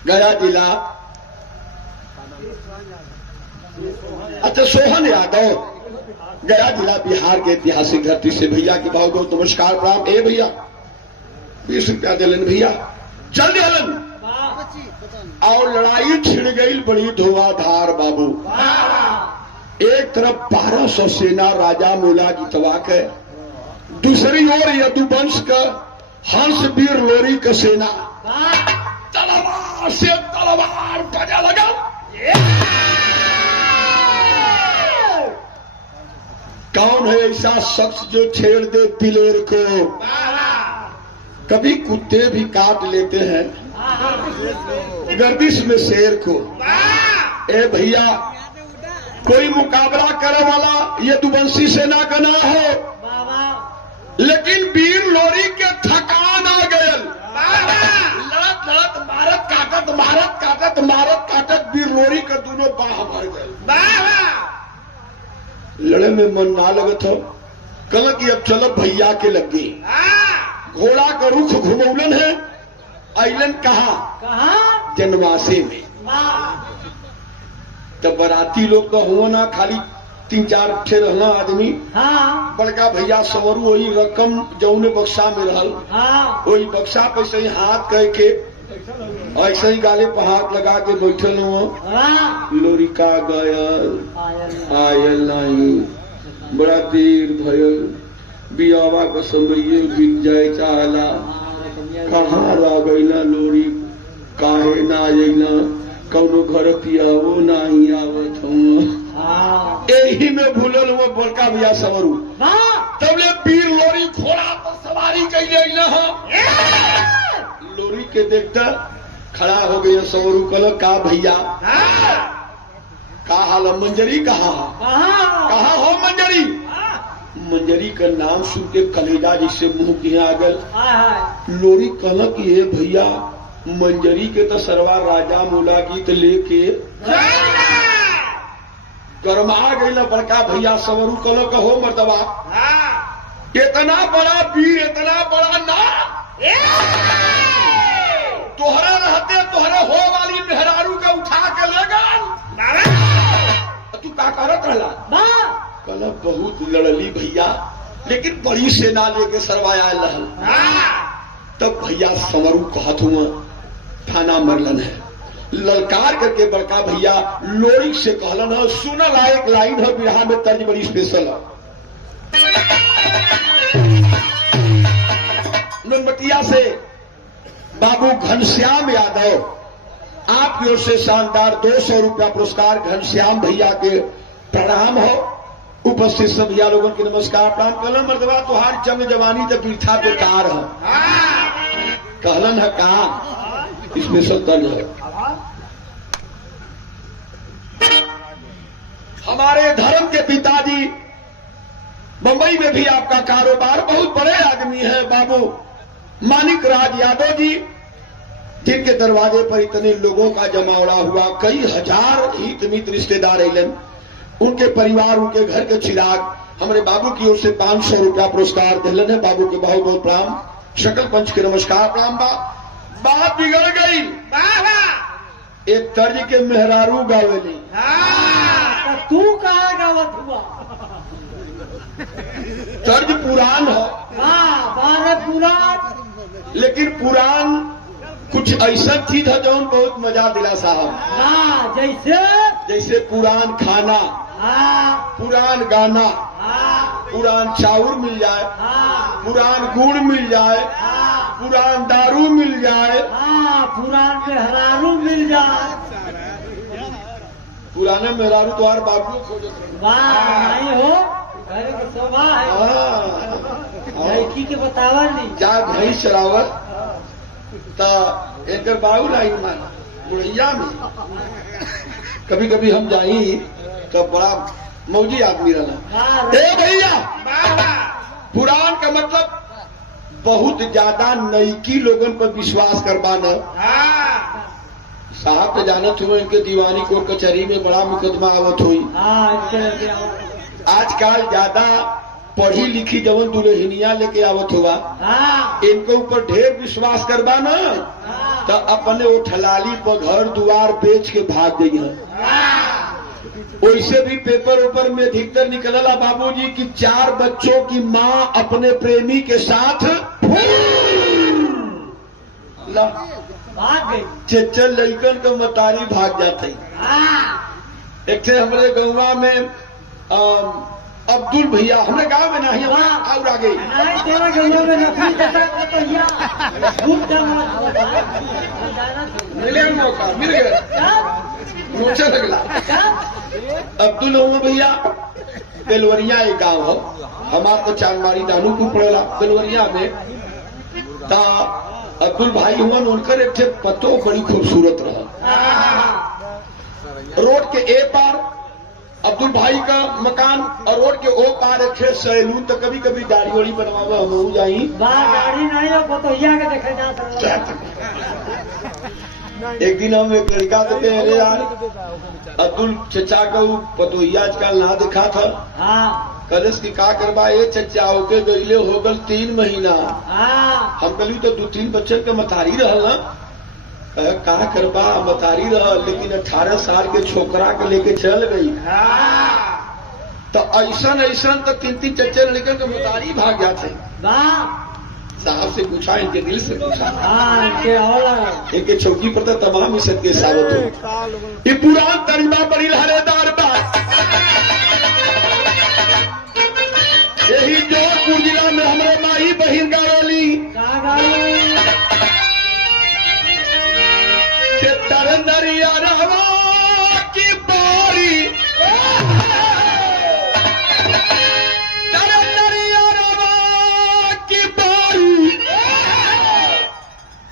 गया जिला, अच्छा सोहन यादव, गया जिला बिहार के ऐतिहासिक धरती से भैया की बहुत बहुत नमस्कार प्रणाम। ए भैया 20 रुपया दिलन भैया, चल दिलन। और लड़ाई छिड़ गई बड़ी धुआंधार बाबू। एक तरफ 1200 सेना राजा मूला की तबाह है, दूसरी ओर यदुवंश का हंस वीर लोरी का सेना तलवार से तलवार बजा लगा। कौन है ऐसा शख्स जो छेड़ दे दिलेर को? कभी कुत्ते भी काट लेते हैं गर्दिश में शेर को। ए भैया कोई मुकाबला करे वाला यदुवंशी सेना का ना हो, लेकिन वीर लोरी के थकान आ गए। लड़त लड़त मारत काटत वीर लोरी का दोनों बाह भर गए। लड़े में मन ना लगत हो, कल की अब चलो भैया के लग गई। घोड़ा का रुख घुमौलन है, आइलन कहा जनवासे में। तब बराती लोग का हुआ ना खाली 3-4 ठे रहना आदमी। बड़का भैया सवरू वही रकम जौने बक्सा में रहल, वही बक्सा पे सही हाथ कह के ऐसे ही गाले पर हाथ लगा के बैठल हुआ। लोरी का गयल आयल नहीं, बड़ा देर भयल, बियावा का समय बीत जाए चाहला, कहाँ रह गईला लोरी, काहे ना आइला, कौनो घर पियावो नहीं आवत हूँ। यही में भूलल हुआ बड़का भैया सवरू। तबले वीर लोरी घोड़ा पर सवारी कैले लोरी के देखता खड़ा हो गया सवरू। कल का भैया का हाल? मंजरी कहा हो मंजरी? मंजरी का नाम सुन के कलेजा जिससे मुंह के आ गल। लोरी कल की है भैया मंजरी के तो सरवा राजा मूला गीत लेके गरमा गई ना बड़का भैया सवरू। कल कहो मर्दबा इतना बड़ा वीर, इतना बड़ा नाम तोहरा रहते तोहरे हो वाली मेहरारू का उठा के ले गल। तू का करत रहला? कल बहुत लड़ली भैया, लेकिन बड़ी सेना लेके सरवाया रहल। तब भैया सवरू कहत हुआ थाना मरलन है। ललकार करके बड़का भैया लोरी से कहलन है, सुन लायक लाइन है, बिहार में तर्ज बड़ी स्पेशल है। नुनमतिया से बाबू घनश्याम यादव आपकी ओर से शानदार 200 रुपया पुरस्कार घनश्याम भैया के प्रणाम हो। उपस्थित सब भैया लोगों के नमस्कार प्रणाम। कहलन मर्दबा तुहार जंग जवानी तो पीठा बेकार है। कहलन है कहा स्पेशल तर्ज है। हमारे धर्म के पिताजी बंबई में भी आपका कारोबार, बहुत बड़े आदमी है बाबू मानिक राज यादव जी, जिनके दरवाजे पर इतने लोगों का जमावड़ा हुआ, कई हजार हित मित्र रिश्तेदार अलन, उनके परिवार, उनके घर के चिराग हमारे बाबू की ओर से 500 रुपया पुरस्कार दिलन है। बाबू के बहुत बहुत प्रणाम, सकल पंच के नमस्कार प्रणाम। बात बिगड़ गई, एक तर्ज के मेहरारू गावेली। तू कहाँ गावत हुआ? तर्ज पुराण हो, पुराण, लेकिन पुराण कुछ ऐसा चीज है जो बहुत मजा दिला साहब। जैसे पुरान खाना, पुरान गाना, पुरान चाउर मिल जाए, पुरान गुड़ मिल जाए, पुरान दारू मिल जाए, पुरान मेहरारू मिल जाए। पुराने मेहरारू तो हर बाबू नहीं हो, घर की शोभा है, लड़की के बतावा नहीं। जा भैंस चरावत एक बाबू लाई बुढ़ैया में कभी कभी हम जाई तो बड़ा मौजी आदमी रहना। ए भैया पुराण का मतलब बहुत ज्यादा नईकी लोगन पर विश्वास करवाना। साहब तो जानत हुए इनके दीवानी कोर्ट कचहरी में बड़ा मुकदमा आवत हुई। आजकल ज्यादा पढ़ी लिखी जवन दुल्हनिया लेके आवत हुआ हाँ इनके ऊपर ढेर विश्वास करबा ना हाँ तो अपने वो ठलाली पर घर दुआर बेच के भाग गई है। वैसे भी पेपर ऊपर में अधिकतर निकलला बाबूजी की 4 बच्चों की माँ अपने प्रेमी के साथ ला भाग गई। चेचल लड़कन का मतारी भाग जाते। हाँ एक थे हमारे गौवा में अब्दुल भैया हमने गांव में नहीं और आगे नहीं तेरा गंगा में नफी जैसा कतैया खूब जमा मिले मौका मिल गया सोचा लगला। अब्दुल भैया बेलवरिया एक गांव हो हमार तो चांदमारी दानूपुर पड़ेला बेलवरिया में ता अब्दुल भाई हुआ उनकर एक पतो बड़ी खूबसूरत रहा। रोड के ए पार अब्दुल भाई का मकान और रोड के ओ पार एक सैलून तो कभी कभी दाढ़ी वाड़ी बनवावे हम जाई गाड़ी नहीं हो कतैया के देखे जात एक दिन हम एक लड़का देखे अरे यार अब्दुल चचा का पतोहिया आजकल ना दिखा था। हाँ कलश की का करवा ये चचा के गईले हो गल 3 महीना। हाँ हम कली तो 2-3 बच्चन के मतारी रहल ना का करबा मतारी रहल लेकिन 18 साल के छोकरा के लेके चल गई। तो ऐसा तो 3-3 चच्चे लड़कन के मतारी भाग जाते। वाह साहब से पूछा इनके दिल से पूछा हाँ के होला इनके चौकी पर तो तमाम इज्जत के साबित हो। ये पुरान तरीबा बड़ी लहरेदार बात यही जोधपुर जिला में हमारे माई बहिन गावली के तरंदरिया रहवा की बारी तरंदरिया रहवा की बारी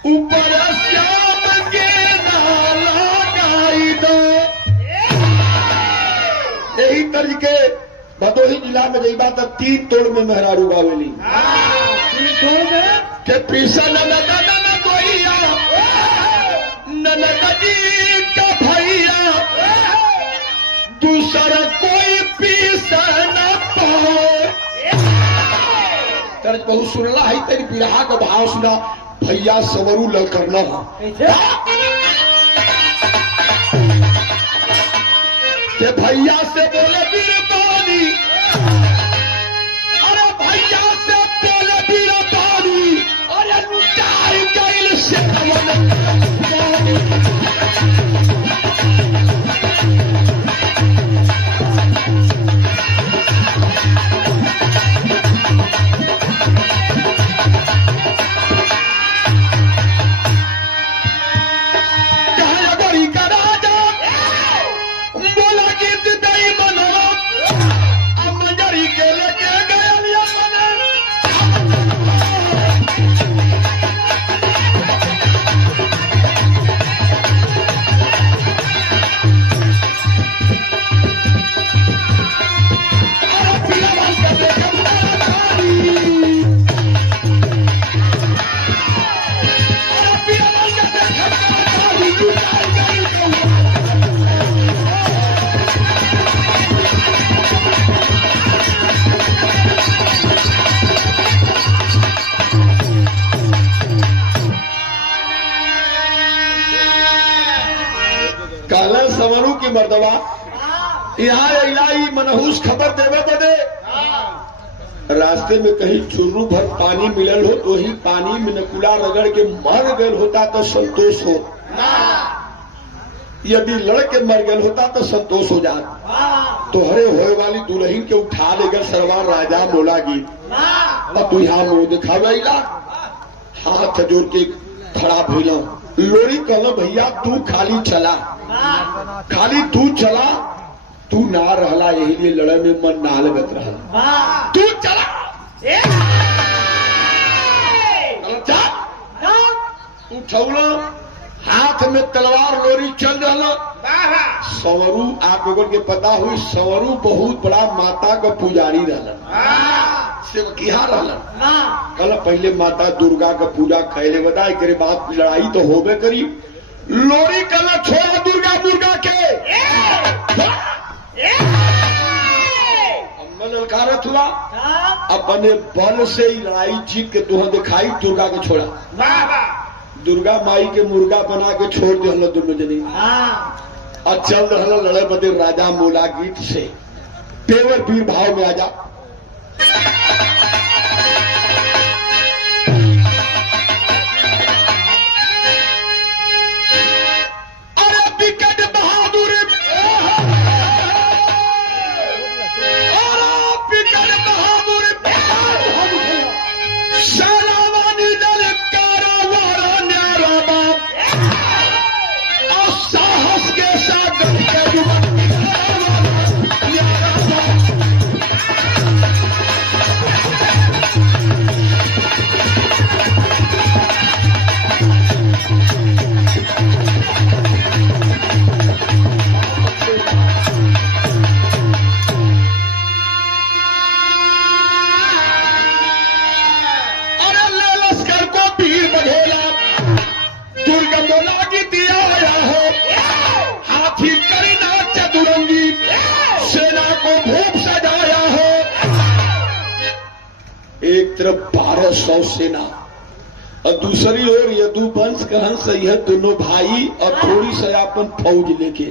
ऊपर श्याम के नाला गाई दो। यही तरीके भदोही जिला में जई बात 3 तोड़ में मेहरारू गावेली के पीसा ननद गोइया ननद जी का भैया दूसरा कोई पीसा न पाए। तरज बहुत सुनला है तेरी बिरहा का भाव सुना भैया सवरू ललकरना के भैया से बोले बीरबानी अरे भैया से बोले बीरबानी अरे लुटाई गइल से काला सवरू की मर्दवा यहाँ इलाही मनहूस खबर देवे बदे रास्ते में कहीं चुर्रू भर पानी मिलल हो तो ही पानी में नकुला रगड़ के मर गल होता तो संतोष हो। यदि लड़के मर गल होता तो संतोष हो जात। तोहरे होए वाली दुल्हन के उठा लेकर सरवार राजा बोला गीत और तू यहाँ मुंह दिखावेला हाथ जोड़ के खड़ा भइला लोरी कहला भैया तू खाली चला खाली तू चला तू ना रहला यही लिए लड़े में मन ना लगत रहा तू चला उठौला हाथ में तलवार लोरी चल रहा। सवरू आप लोगों के पता हुई सवरू बहुत बड़ा माता का पुजारी रहला से किहा रहला कल पहले माता दुर्गा का पूजा कैले बताए करे बात लड़ाई तो होबे करी लोरी कला छोड़ा दुर्गा दुर्गा के ललकारत हुआ अपने बल से ही लड़ाई जीत के तुह दिखाई दुर्गा के छोड़ा। दुर्गा माई के मुर्गा बना के छोड़ दिया दोनों जनी और चल रहा लड़े बदे राजा मोला गीत से। तेवर वीर भाव में आजा। अरे विकट बहादुर, अरे विकट बहादुर सेनावानी दल कारावारा न्यारा बाप और साहस के साथ के युवक न्यारा बाप। हाथी करीना चतुरंगी सेना को भूप सजाया हो। एक तरफ 1200 सेना और दूसरी ओर यदुवंश कहन सही है दोनों भाई और थोड़ी सा अपन फौज लेके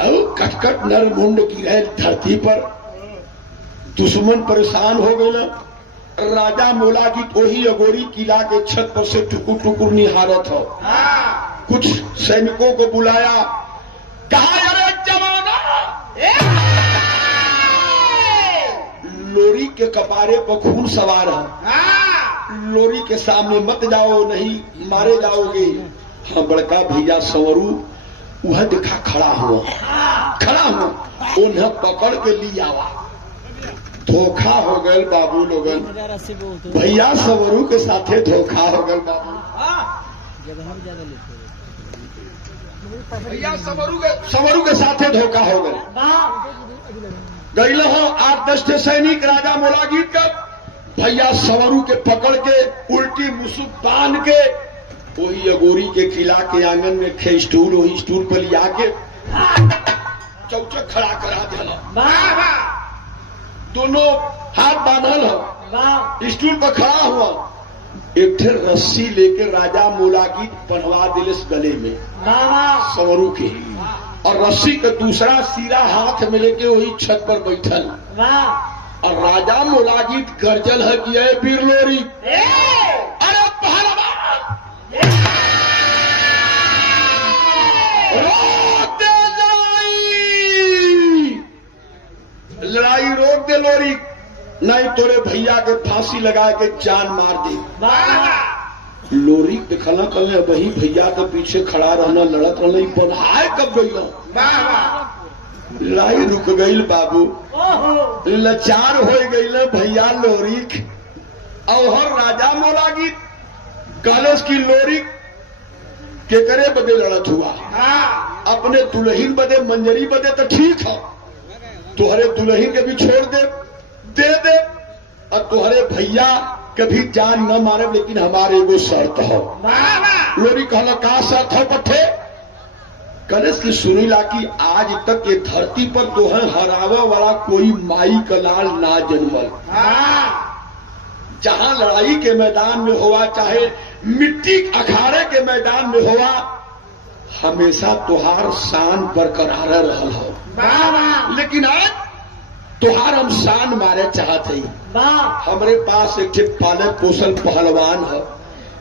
और कटकट नर मुंड की रहे धरती पर। दुश्मन परेशान हो गए। राजा मोला की वही अगोरी किला के छत पर से टुकुर टुकुर निहारत हो। कुछ सैनिकों को बुलाया, कहा अरे जवाना, लोरी के कपारे पर खून सवार है, लोरी के सामने मत जाओ नहीं मारे जाओगे। हाँ बड़का भैया संवरू वह दिखा खड़ा हुआ उन्हें पकड़ के लिया। धोखा हो गए बाबू लोगन, भैया संवरू के साथे धोखा हो गए बाबू। भैया संवरू के साथे धोखा हो गए। गईले हो 8-10 सैनिक राजा मोलागीत का भैया संवरू के पकड़ के उल्टी मुसुक बांध के वही अगोरी के किला के आंगन में खे स्टूल वही स्टूल पर लिया के चौचक खड़ा करा दिया। दोनों हाथ बांधल हो, स्टूल पर खड़ा हुआ। एक ठे रस्सी लेके राजा मोलागीत पहनवा दिले गले में संवरू के, और रस्सी का दूसरा सिरा हाथ में लेके वही छत पर बैठल। और राजा मोलागीत गर्जल है कि अरे वीर लोरी, अरे पहलवान, रोक दे लड़ाई रोक दे लोरी, नहीं तोरे भैया के फांसी लगा के जान मार दी। लोरी दिखला कल वही भैया के पीछे खड़ा रहना लड़त रहना बनाए कब गई। लड़ाई रुक गई बाबू, लाचार हो गई भैया लोरी। और राजा मोलागीत कलश की लोरी के करे बदे लड़त हुआ। अपने दुल्हन बदे मंजरी बदे तो ठीक है, तुहरे दुल्हन के भी छोड़ दे और तुहरे भैया कभी जान न मारे, लेकिन हमारे एगो शर्त हो। लोरी कहला का शर्त हो पट्टे? कलेश की सुनीला की आज तक ये धरती पर तोहर हरावा वाला कोई माई का लाल ना जन्मल। जहां लड़ाई के मैदान में हुआ चाहे मिट्टी अखाड़े के मैदान में हुआ, हमेशा तुहार शान बरकरार रहल हो। लेकिन आज तुहार हम शान मारे चाहते ही। हमरे पास एक पालन पोषण पहलवान है,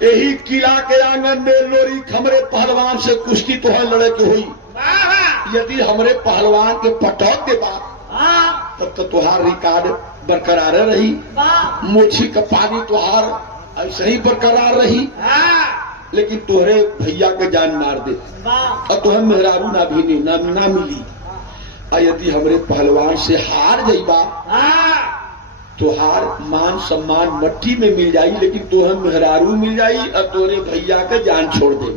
यही किला के आंगन में लोरी हमरे पहलवान से कुश्ती तुहार लड़े की हुई। यदि हमरे पहलवान के पटक दे तब तो तुहार रिकॉर्ड बरकरार रही, मोछी का पानी तुहार ऐसे ही बरकरार रही। लेकिन तुहरे भैया के जान मार दे और तुहे मेहरारू ना भी ना मिली। और यदि हमरे पहलवान से हार जाइबा तुहार मान सम्मान मट्टी में मिल जाई, लेकिन तुहे मेहरारू मिल जाई और तोरे भैया के जान छोड़ दे।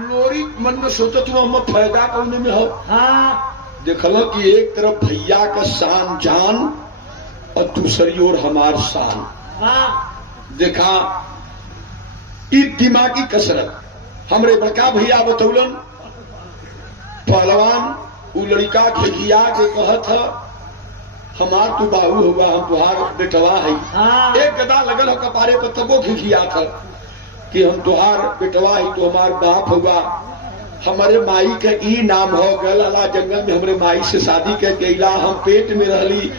लोरी मन में सोचो तुम हम फायदा करने में हो। देखलो कि एक तरफ भैया का शान जान और दूसरी ओर हमार शान। देखा ई दिमागी कसरत हमरे बड़का भैया बतौलन। पहलवान उ लड़का घिघिया के कहत है हमार तू बाबू होगा, हम तुहार बेटवा है। हाँ। एक गदा लगल हो कपारे पर तबो खिखिया था कि हम तुहार बेटवा ही तो हमार बाप होगा। हमारे माई के ई नाम हो गल अला जंगल में हमरे माई से शादी के गईला, हम पेट में रहली,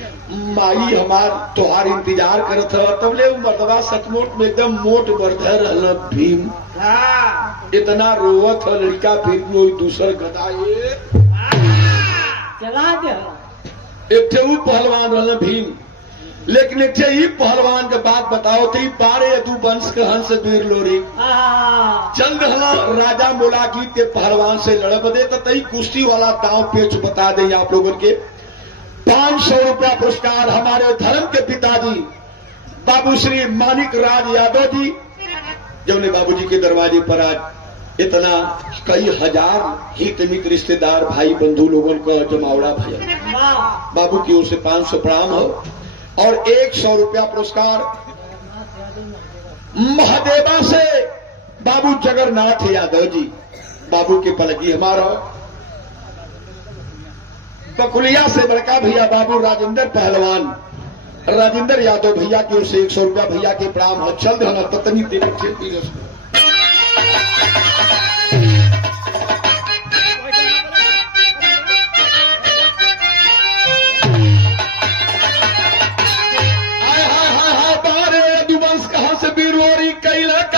माई हमार तुहार इंतजार करत ह। तब ले मर्दवा सचमुच में एकदम मोट बर्धर रहल भीम। इतना रोवत ह लड़का, फिर कोई दूसर गदा चला दे। एक थे ऊ पहलवान रहल भीम, लेकिन एक थे ई पहलवान के बात बताओ तो 12 यदु वंश के हंस वीर लोरी चल रहा राजा मोलाकी के पहलवान से लड़ बदे तो तई कुश्ती वाला दांव पेच बता दें आप लोगों के। 500 रुपया पुरस्कार हमारे धर्म के पिताजी बाबू श्री मानिक राज यादव जी, जौने बाबूजी के दरवाजे पर आज इतना कई हजार हित मित्र रिश्तेदार भाई बंधु लोगों का जमावड़ा भैया। बाबू की ओर से 500 प्रणाम हो और 100 रुपया पुरस्कार महादेवा से बाबू जगन्नाथ यादव जी, बाबू के पलकी हमारा। बकुलिया से बड़का भैया बाबू राजेंद्र पहलवान राजेंद्र यादव भैया की ओर से 100 रुपया भैया के प्रणाम हो। चल रहा ततनी तेरे खेती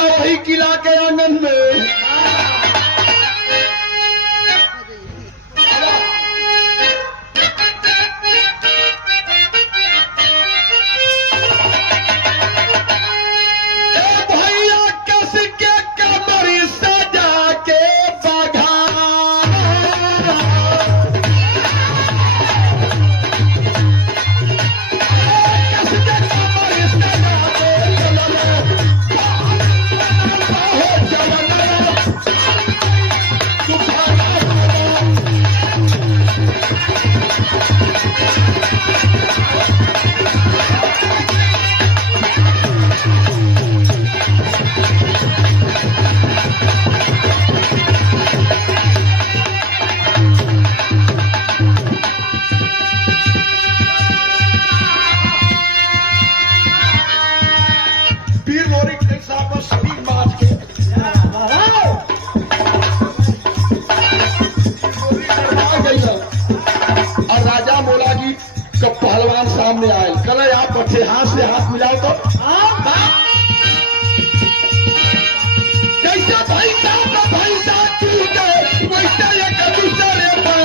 वही किला के आंगन में भैया कस के कमर सजा के बघा पहलवान सामने आए, कल आप बच्चे हाथ से हाथ मिलाओ तो जैसे भैंसा टूटे वैसे एक दूसरे पर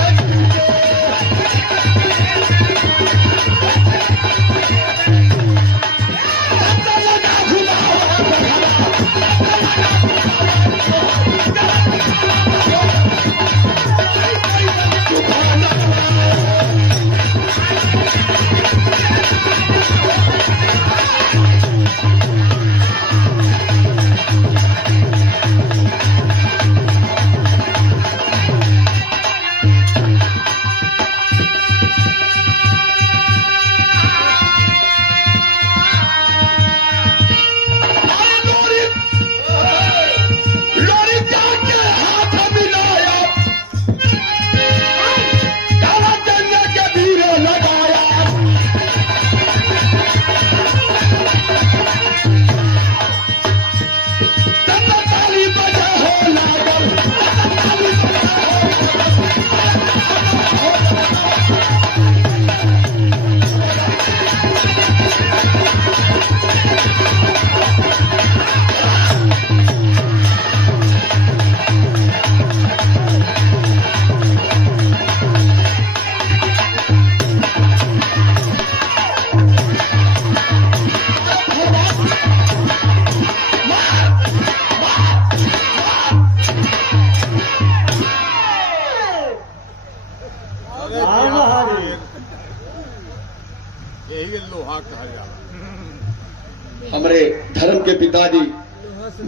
हमारे धर्म के पिताजी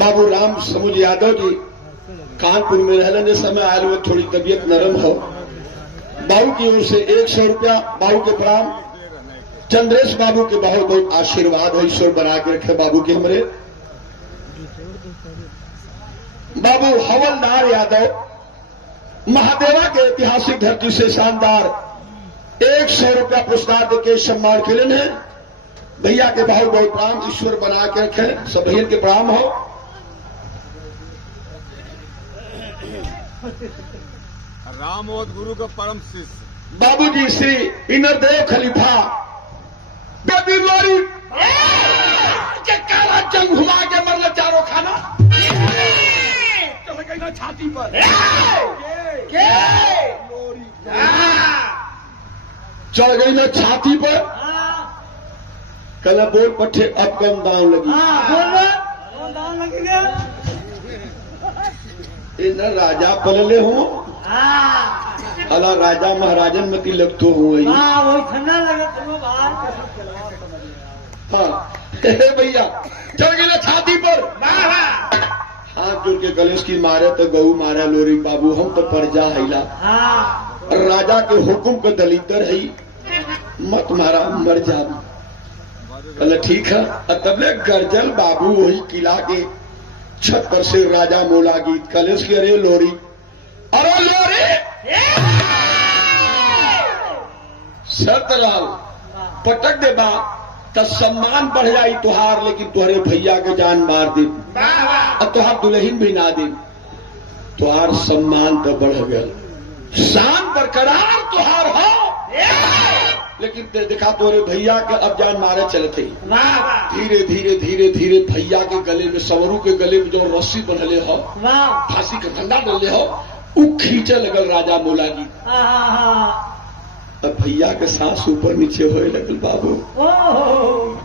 बाबू राम समुज यादव जी कानपुर में रहने के समय आए हुए, थोड़ी तबीयत नरम हो। बाबू की ओर से 100 रुपया बाबू के प्रणाम। चंद्रेश बाबू के बहुत बहुत आशीर्वाद है, ईश्वर बना के रखे बाबू के। हमारे बाबू हवलदार यादव महादेवा के ऐतिहासिक धरती से शानदार 100 रुपया पुरस्कार देके सम्मान के लिए भैया के बहुत बहुत प्रणाम। ईश्वर बना के रखे, सब भैया के प्रणाम हो। रामोद गुरु का परम शिष्य बाबूजी श्री इनरदेव खलीफा बेबी लोरी के काला जंग घुमा के मरल चारों खाना चल गई ना छाती पर लोरी चढ़ गई ना छाती पर। कल बोल पट्टे अब कम दाम लगी। बोल दान लगेगा। ये न राजा पलले हो अला राजा महाराजन में की लगतो हुए। वही ठंडा लगे तुम बाहर। हाँ भैया चढ़ गई ना छाती पर। हाथ जोड़ के कलेश की मारे तो गऊ मारा लोरी बाबू हम तो परजा हैला। राजा के हुक्म के दलितर है मत मारा मर जा। कल ठीक है। तबले गर्जल बाबू वही किला के छत पर से राजा मोला गीत कलेश की अरे लोरी शर्तलाल पटक दे बा तो सम्मान बढ़ जाई तुहार, लेकिन तुहरे भैया के जान मार दे और तुहार दुल्हन भी ना दे। तुहार सम्मान तो बढ़ गया, शान बरकरार तुहार हो, लेकिन देखा तोरे भैया के अब जान मारे चलते। धीरे धीरे धीरे धीरे भैया के गले में सवरू के गले में जो रस्सी बंधले हो फांसी का ठंडा डले हो उ खींचे लगल राजा मोला की। अब भैया के सांस ऊपर नीचे होए लगल बाबू।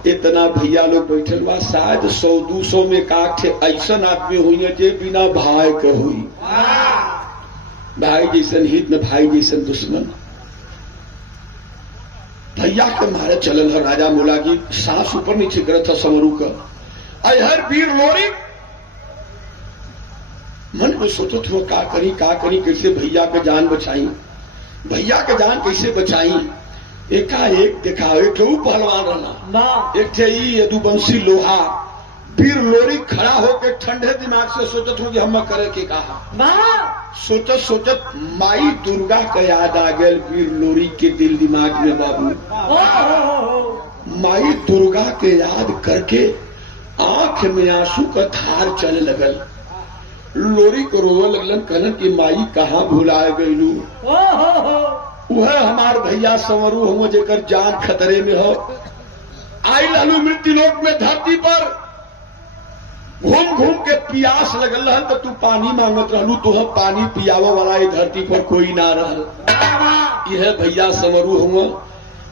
इतना भैया लोग बैठल बा, शायद 100-200 में काठ ऐसा आदमी हुई है जे बिना भाई के हुई। भाई जैसन हित न भाई जैसन दुश्मन। भैया के मारे चलल है राजा मोला की, सांस ऊपर नीचे करत था समरू का। अहर वीर लोरी मन में सोचत हुआ का करी कैसे भैया के जान बचाई, भैया के जान कैसे बचाई। एकाएक देखा एक पहलवान रहना, एक थे यदुवंशी लोहा वीर लोरी खड़ा होकर ठंडे दिमाग से सोचत हूँ कि हम करे के कहा। सोचत सोचत माई दुर्गा का याद आ गया वीर लोरी के दिल दिमाग में बाबू। माई दुर्गा के याद करके आंख में आंसू का धार चले लगल। लोरी को रोवे लगलन, कहलन कि माई कहाँ भुलाए गईलू। वह हमार भैया संवरू हम जेकर जान खतरे में हो। आई लालू मृत्यु लोक में धरती पर घूम घूम के प्यास लगल रहल तो तू पानी मांगत रहलू, तुह पानी पियावा वाला ये धरती पर कोई ना रहल। यह भैया संवरू हुआ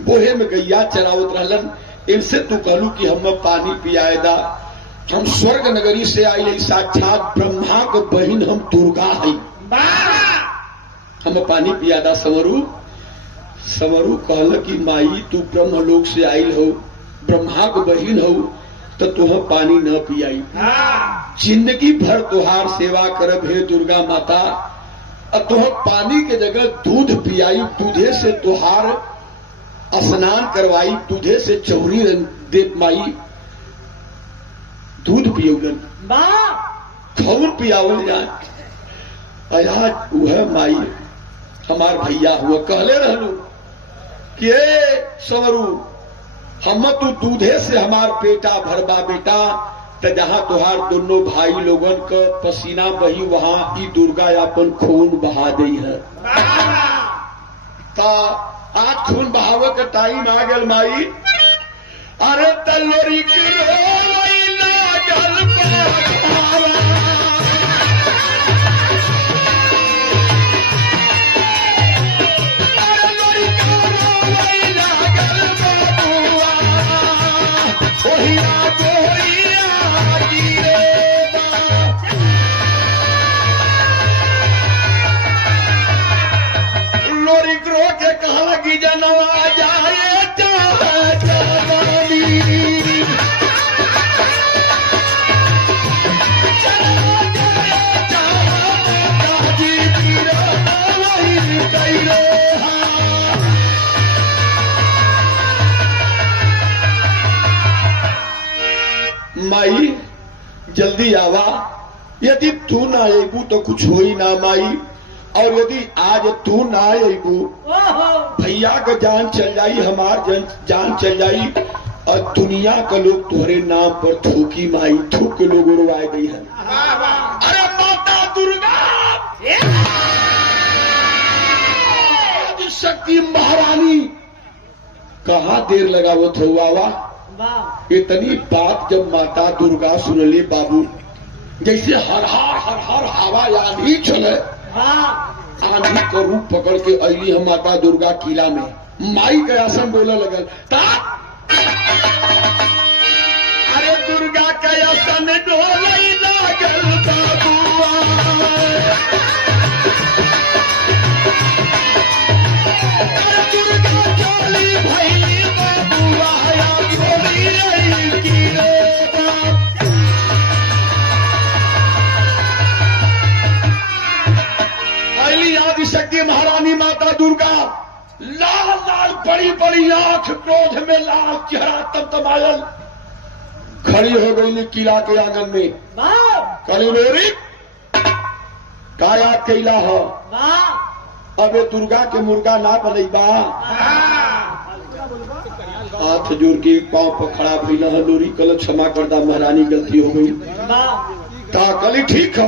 बोहे में गैया चरावत रहलन, इनसे तू कहलू कि हम पानी पियाए दा। हम स्वर्ग नगरी से आई है, साक्षात ब्रह्मा को बहन हम दुर्गा है, हम पानी पियादा। संवरू कहल कि माई तू ब्रह्म लोक से आई हो, ब्रह्मा को बहन हो तो तुह पानी न पियाई। जिंदगी भर तुहार सेवा करब हे दुर्गा माता, और तुह पानी के जगह दूध पियाई, दूधे से तुहार स्नान करवाई, दूधे से चौरी दे माई। दूध पियौलन खौन पियावल जाए। आज वह माई हमार भैया हुआ कहले रहलू कि संवरू हम तू दूधे से हमार पेटा भरबा बेटा, तो जहां तुहार दोनों भाई लोगन का पसीना बही वहां ई दुर्गा अपन खून बहा दी है। ता आज खून बहावे का टाइम आ गल माई। अरे तलोरी के रोवैला गल पारा, अरे लोरी के रोवैला गल बाबुआ, ओहिया गोहिया गिरेबा। लोरी ग्रो के कहा लगी जनवा जाए माई जल्दी आवा, यदि तू ना आएबू तो कुछ हो ही ना माई। और यदि आज तू ना अबू ओहो भैया का जान चल जाई, हमार जान चल जाई, और दुनिया का लोग तुम्हारे नाम पर थूकी माई थूक के लोग उड़वाए गई है। अरे माता दुर्गा शक्ति महारानी कहाँ देर लगावत हो वावा। वाह इतनी बात जब माता दुर्गा सुनले बाबू, जैसे हर हर हवा आंधी चले, वाह आंधी का रूप पकड़ के अली हम माता दुर्गा किला में माई के आसन बोले लगल ता अरे दुर्गा के आसन डोले लागल बाबुआ, अरे दुर्गा चली भई बाबुआ या गोरी रही की रे बाप। पहली आदिशक्ति महारानी माता दुर्गा लाल लाल बड़ी बड़ी आंख, क्रोध में लाल चेहरा तमतमायल खड़ी हो गई किला के आंगन में। वाह कली लोरी का याद कैला हो, वाह अबे दुर्गा के मुर्गा ना बनैबा। हाथ जोड़ के पांव पर खड़ा भइला है लोरी, कल क्षमा करदा महारानी गलती हो गई। वाह ता कली ठीक हो,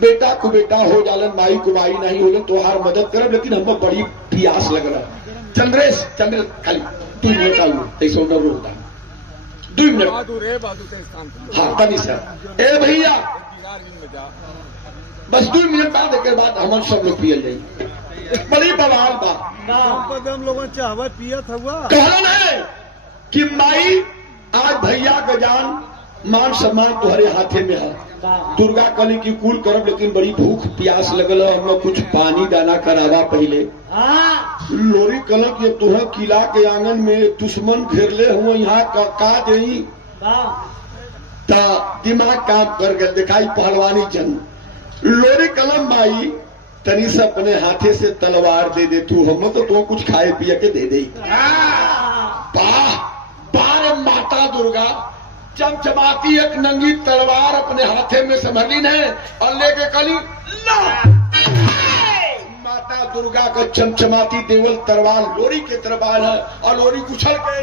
बेटा को बेटा हो जालन, माई को माई नहीं होलन, तोहार मदद करब, लेकिन हमको बड़ी प्यास लग रहा। चंद्रेश खाली 2 मिनट आऊ तैसो न रोता 2 मिनट। बहादुर है, बहादुर के स्थान पर। हाँ बनी सर ए भैया बिहार में जा। बस 2 मिनट बाद एक बाद हम सब लोग पियल जाई, बड़ी बवाल बा। वाह हम लोगों चाहवा पियत हुआ कहलन है कि माई आज भैया का जान मान सम्मान तुम्हारे हाथे में है। वाह दुर्गा कली की कुल करब, लेकिन बड़ी भूख प्यास लगल है, हम लोग कुछ पानी दाना करावा पहले। हाँ लोरी कलक ये तुहर किला के आंगन में दुश्मन घेरले हुए, यहाँ का देई वाह ता दिमाग काम कर गए, दिखाई पहलवानी जंग। लोरी कलम माई तनी से अपने हाथे से तलवार दे दे, तू हम तो तू कुछ खाए पिए के दे दे। वाह बार माता दुर्गा चमचमाती एक नंगी तलवार अपने हाथे में संभली ने और लेके कली ला। माता दुर्गा का चमचमाती देवल तलवार लोरी के तरबार है, और लोरी उछल के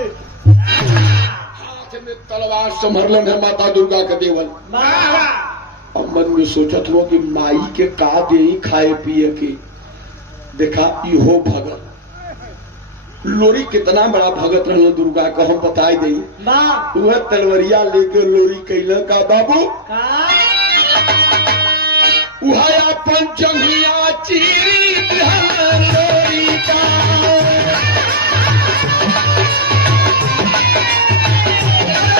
हाथ में तलवार संभरलन है माता दुर्गा का देवल। और मन में सोचत हो कि माई के का दे खाए पिए के। देखा इहो भगत लोरी कितना बड़ा भगत रहना दुर्गा का, हम बताई दी। वाह वह तलवरिया लेकर लोरी कैला का बाबू वह अपन जंगिया चीरी दिहल लोरी का।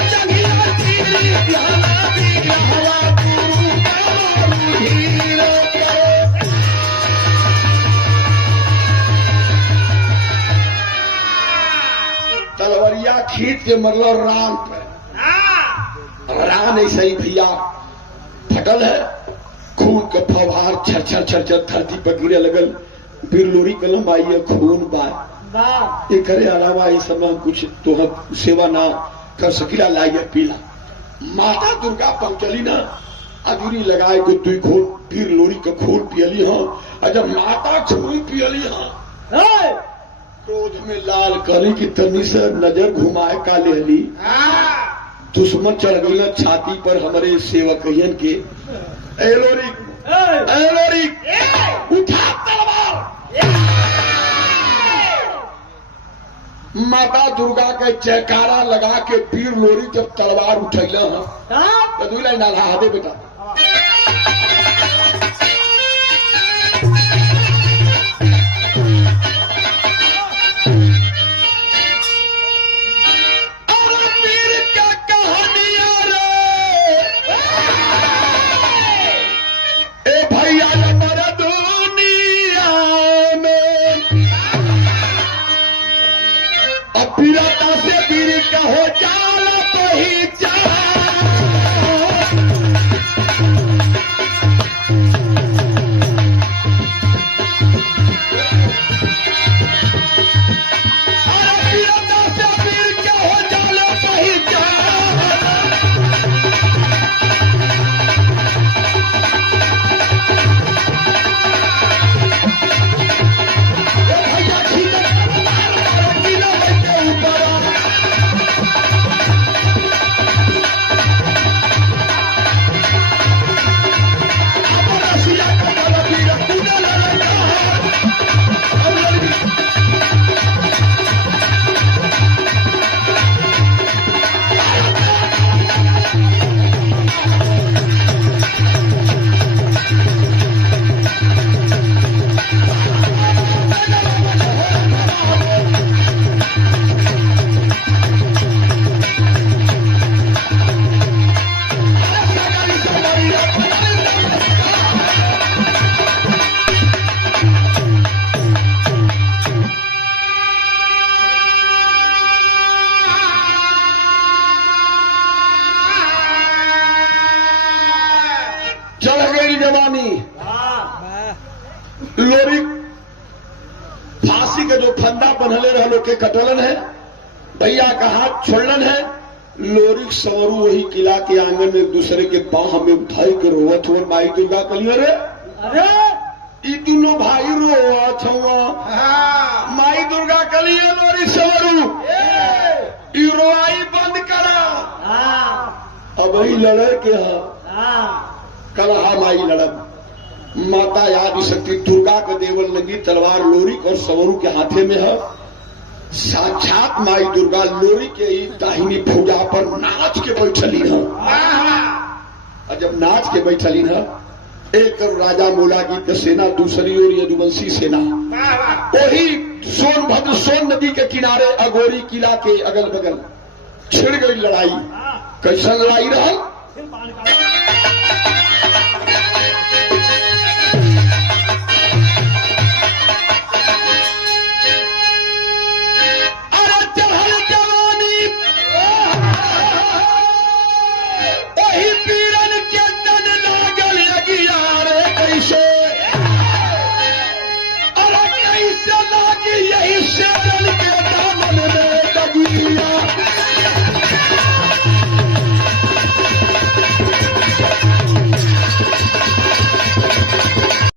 जंगिया चीरी दिहल दिहला गुरु हीरो के। तलवरिया खींच के मरलो राम पे। राम ऐसा ही भैया फटल है, खून के फवार छर छर छर छर धरती पर गिरे लगल। फिर लोरी कलम आई है खून बार। वाह ये करे अलावा इस समय कुछ तो हम सेवा ना कर सकिला, लाइए पीला। माता दुर्गा पहुंचली ना, अधूरी लगाए को 2 घूट फिर लोरी का खून पियली हाँ। और जब माता खून पियली हाँ, क्रोध में लाल कली की तनी से नजर घुमाए का लेली। दुश्मन चढ़ गई छाती पर हमारे सेवकयन के। ए लोरी उठा तलवार। माता दुर्गा के जयकारा लगा के वीर लोरी जब तलवार उठैला तो दूल्हा नाला हादे बेटा। पीड़ता से वीर कहो जाल पही जा जवानी लोरी फांसी के जो फंदा बनले रह लोग के कटलन है, भैया का हाथ छोड़लन है। लोरिक सवरू वही किला के आंगन में एक दूसरे के पांव हमें उठाई के रोवत हुआ। माई दुर्गा कलियो रे अरे ई दोनों भाई रोवत हुआ। माई दुर्गा कलियो लोरी सवरू ई रोआई बंद करा, अब वही लड़े के कलहा माई लड़ब। माता आदि शक्ति दुर्गा के देवल लगी तलवार लोरिक और सवरू के हाथे में है। साक्षात माई दुर्गा लोरी के ही दाहिनी भुजा पर नाच के बैठली है। और जब नाच के बैठली है, एक राजा मोलागी के सेना, दूसरी ओर यदुवंशी सेना। वही सोनभद्र सोन नदी के किनारे अगोरी किला के अगल बगल छिड़ गई लड़ाई। कैसा लड़ाई रहा?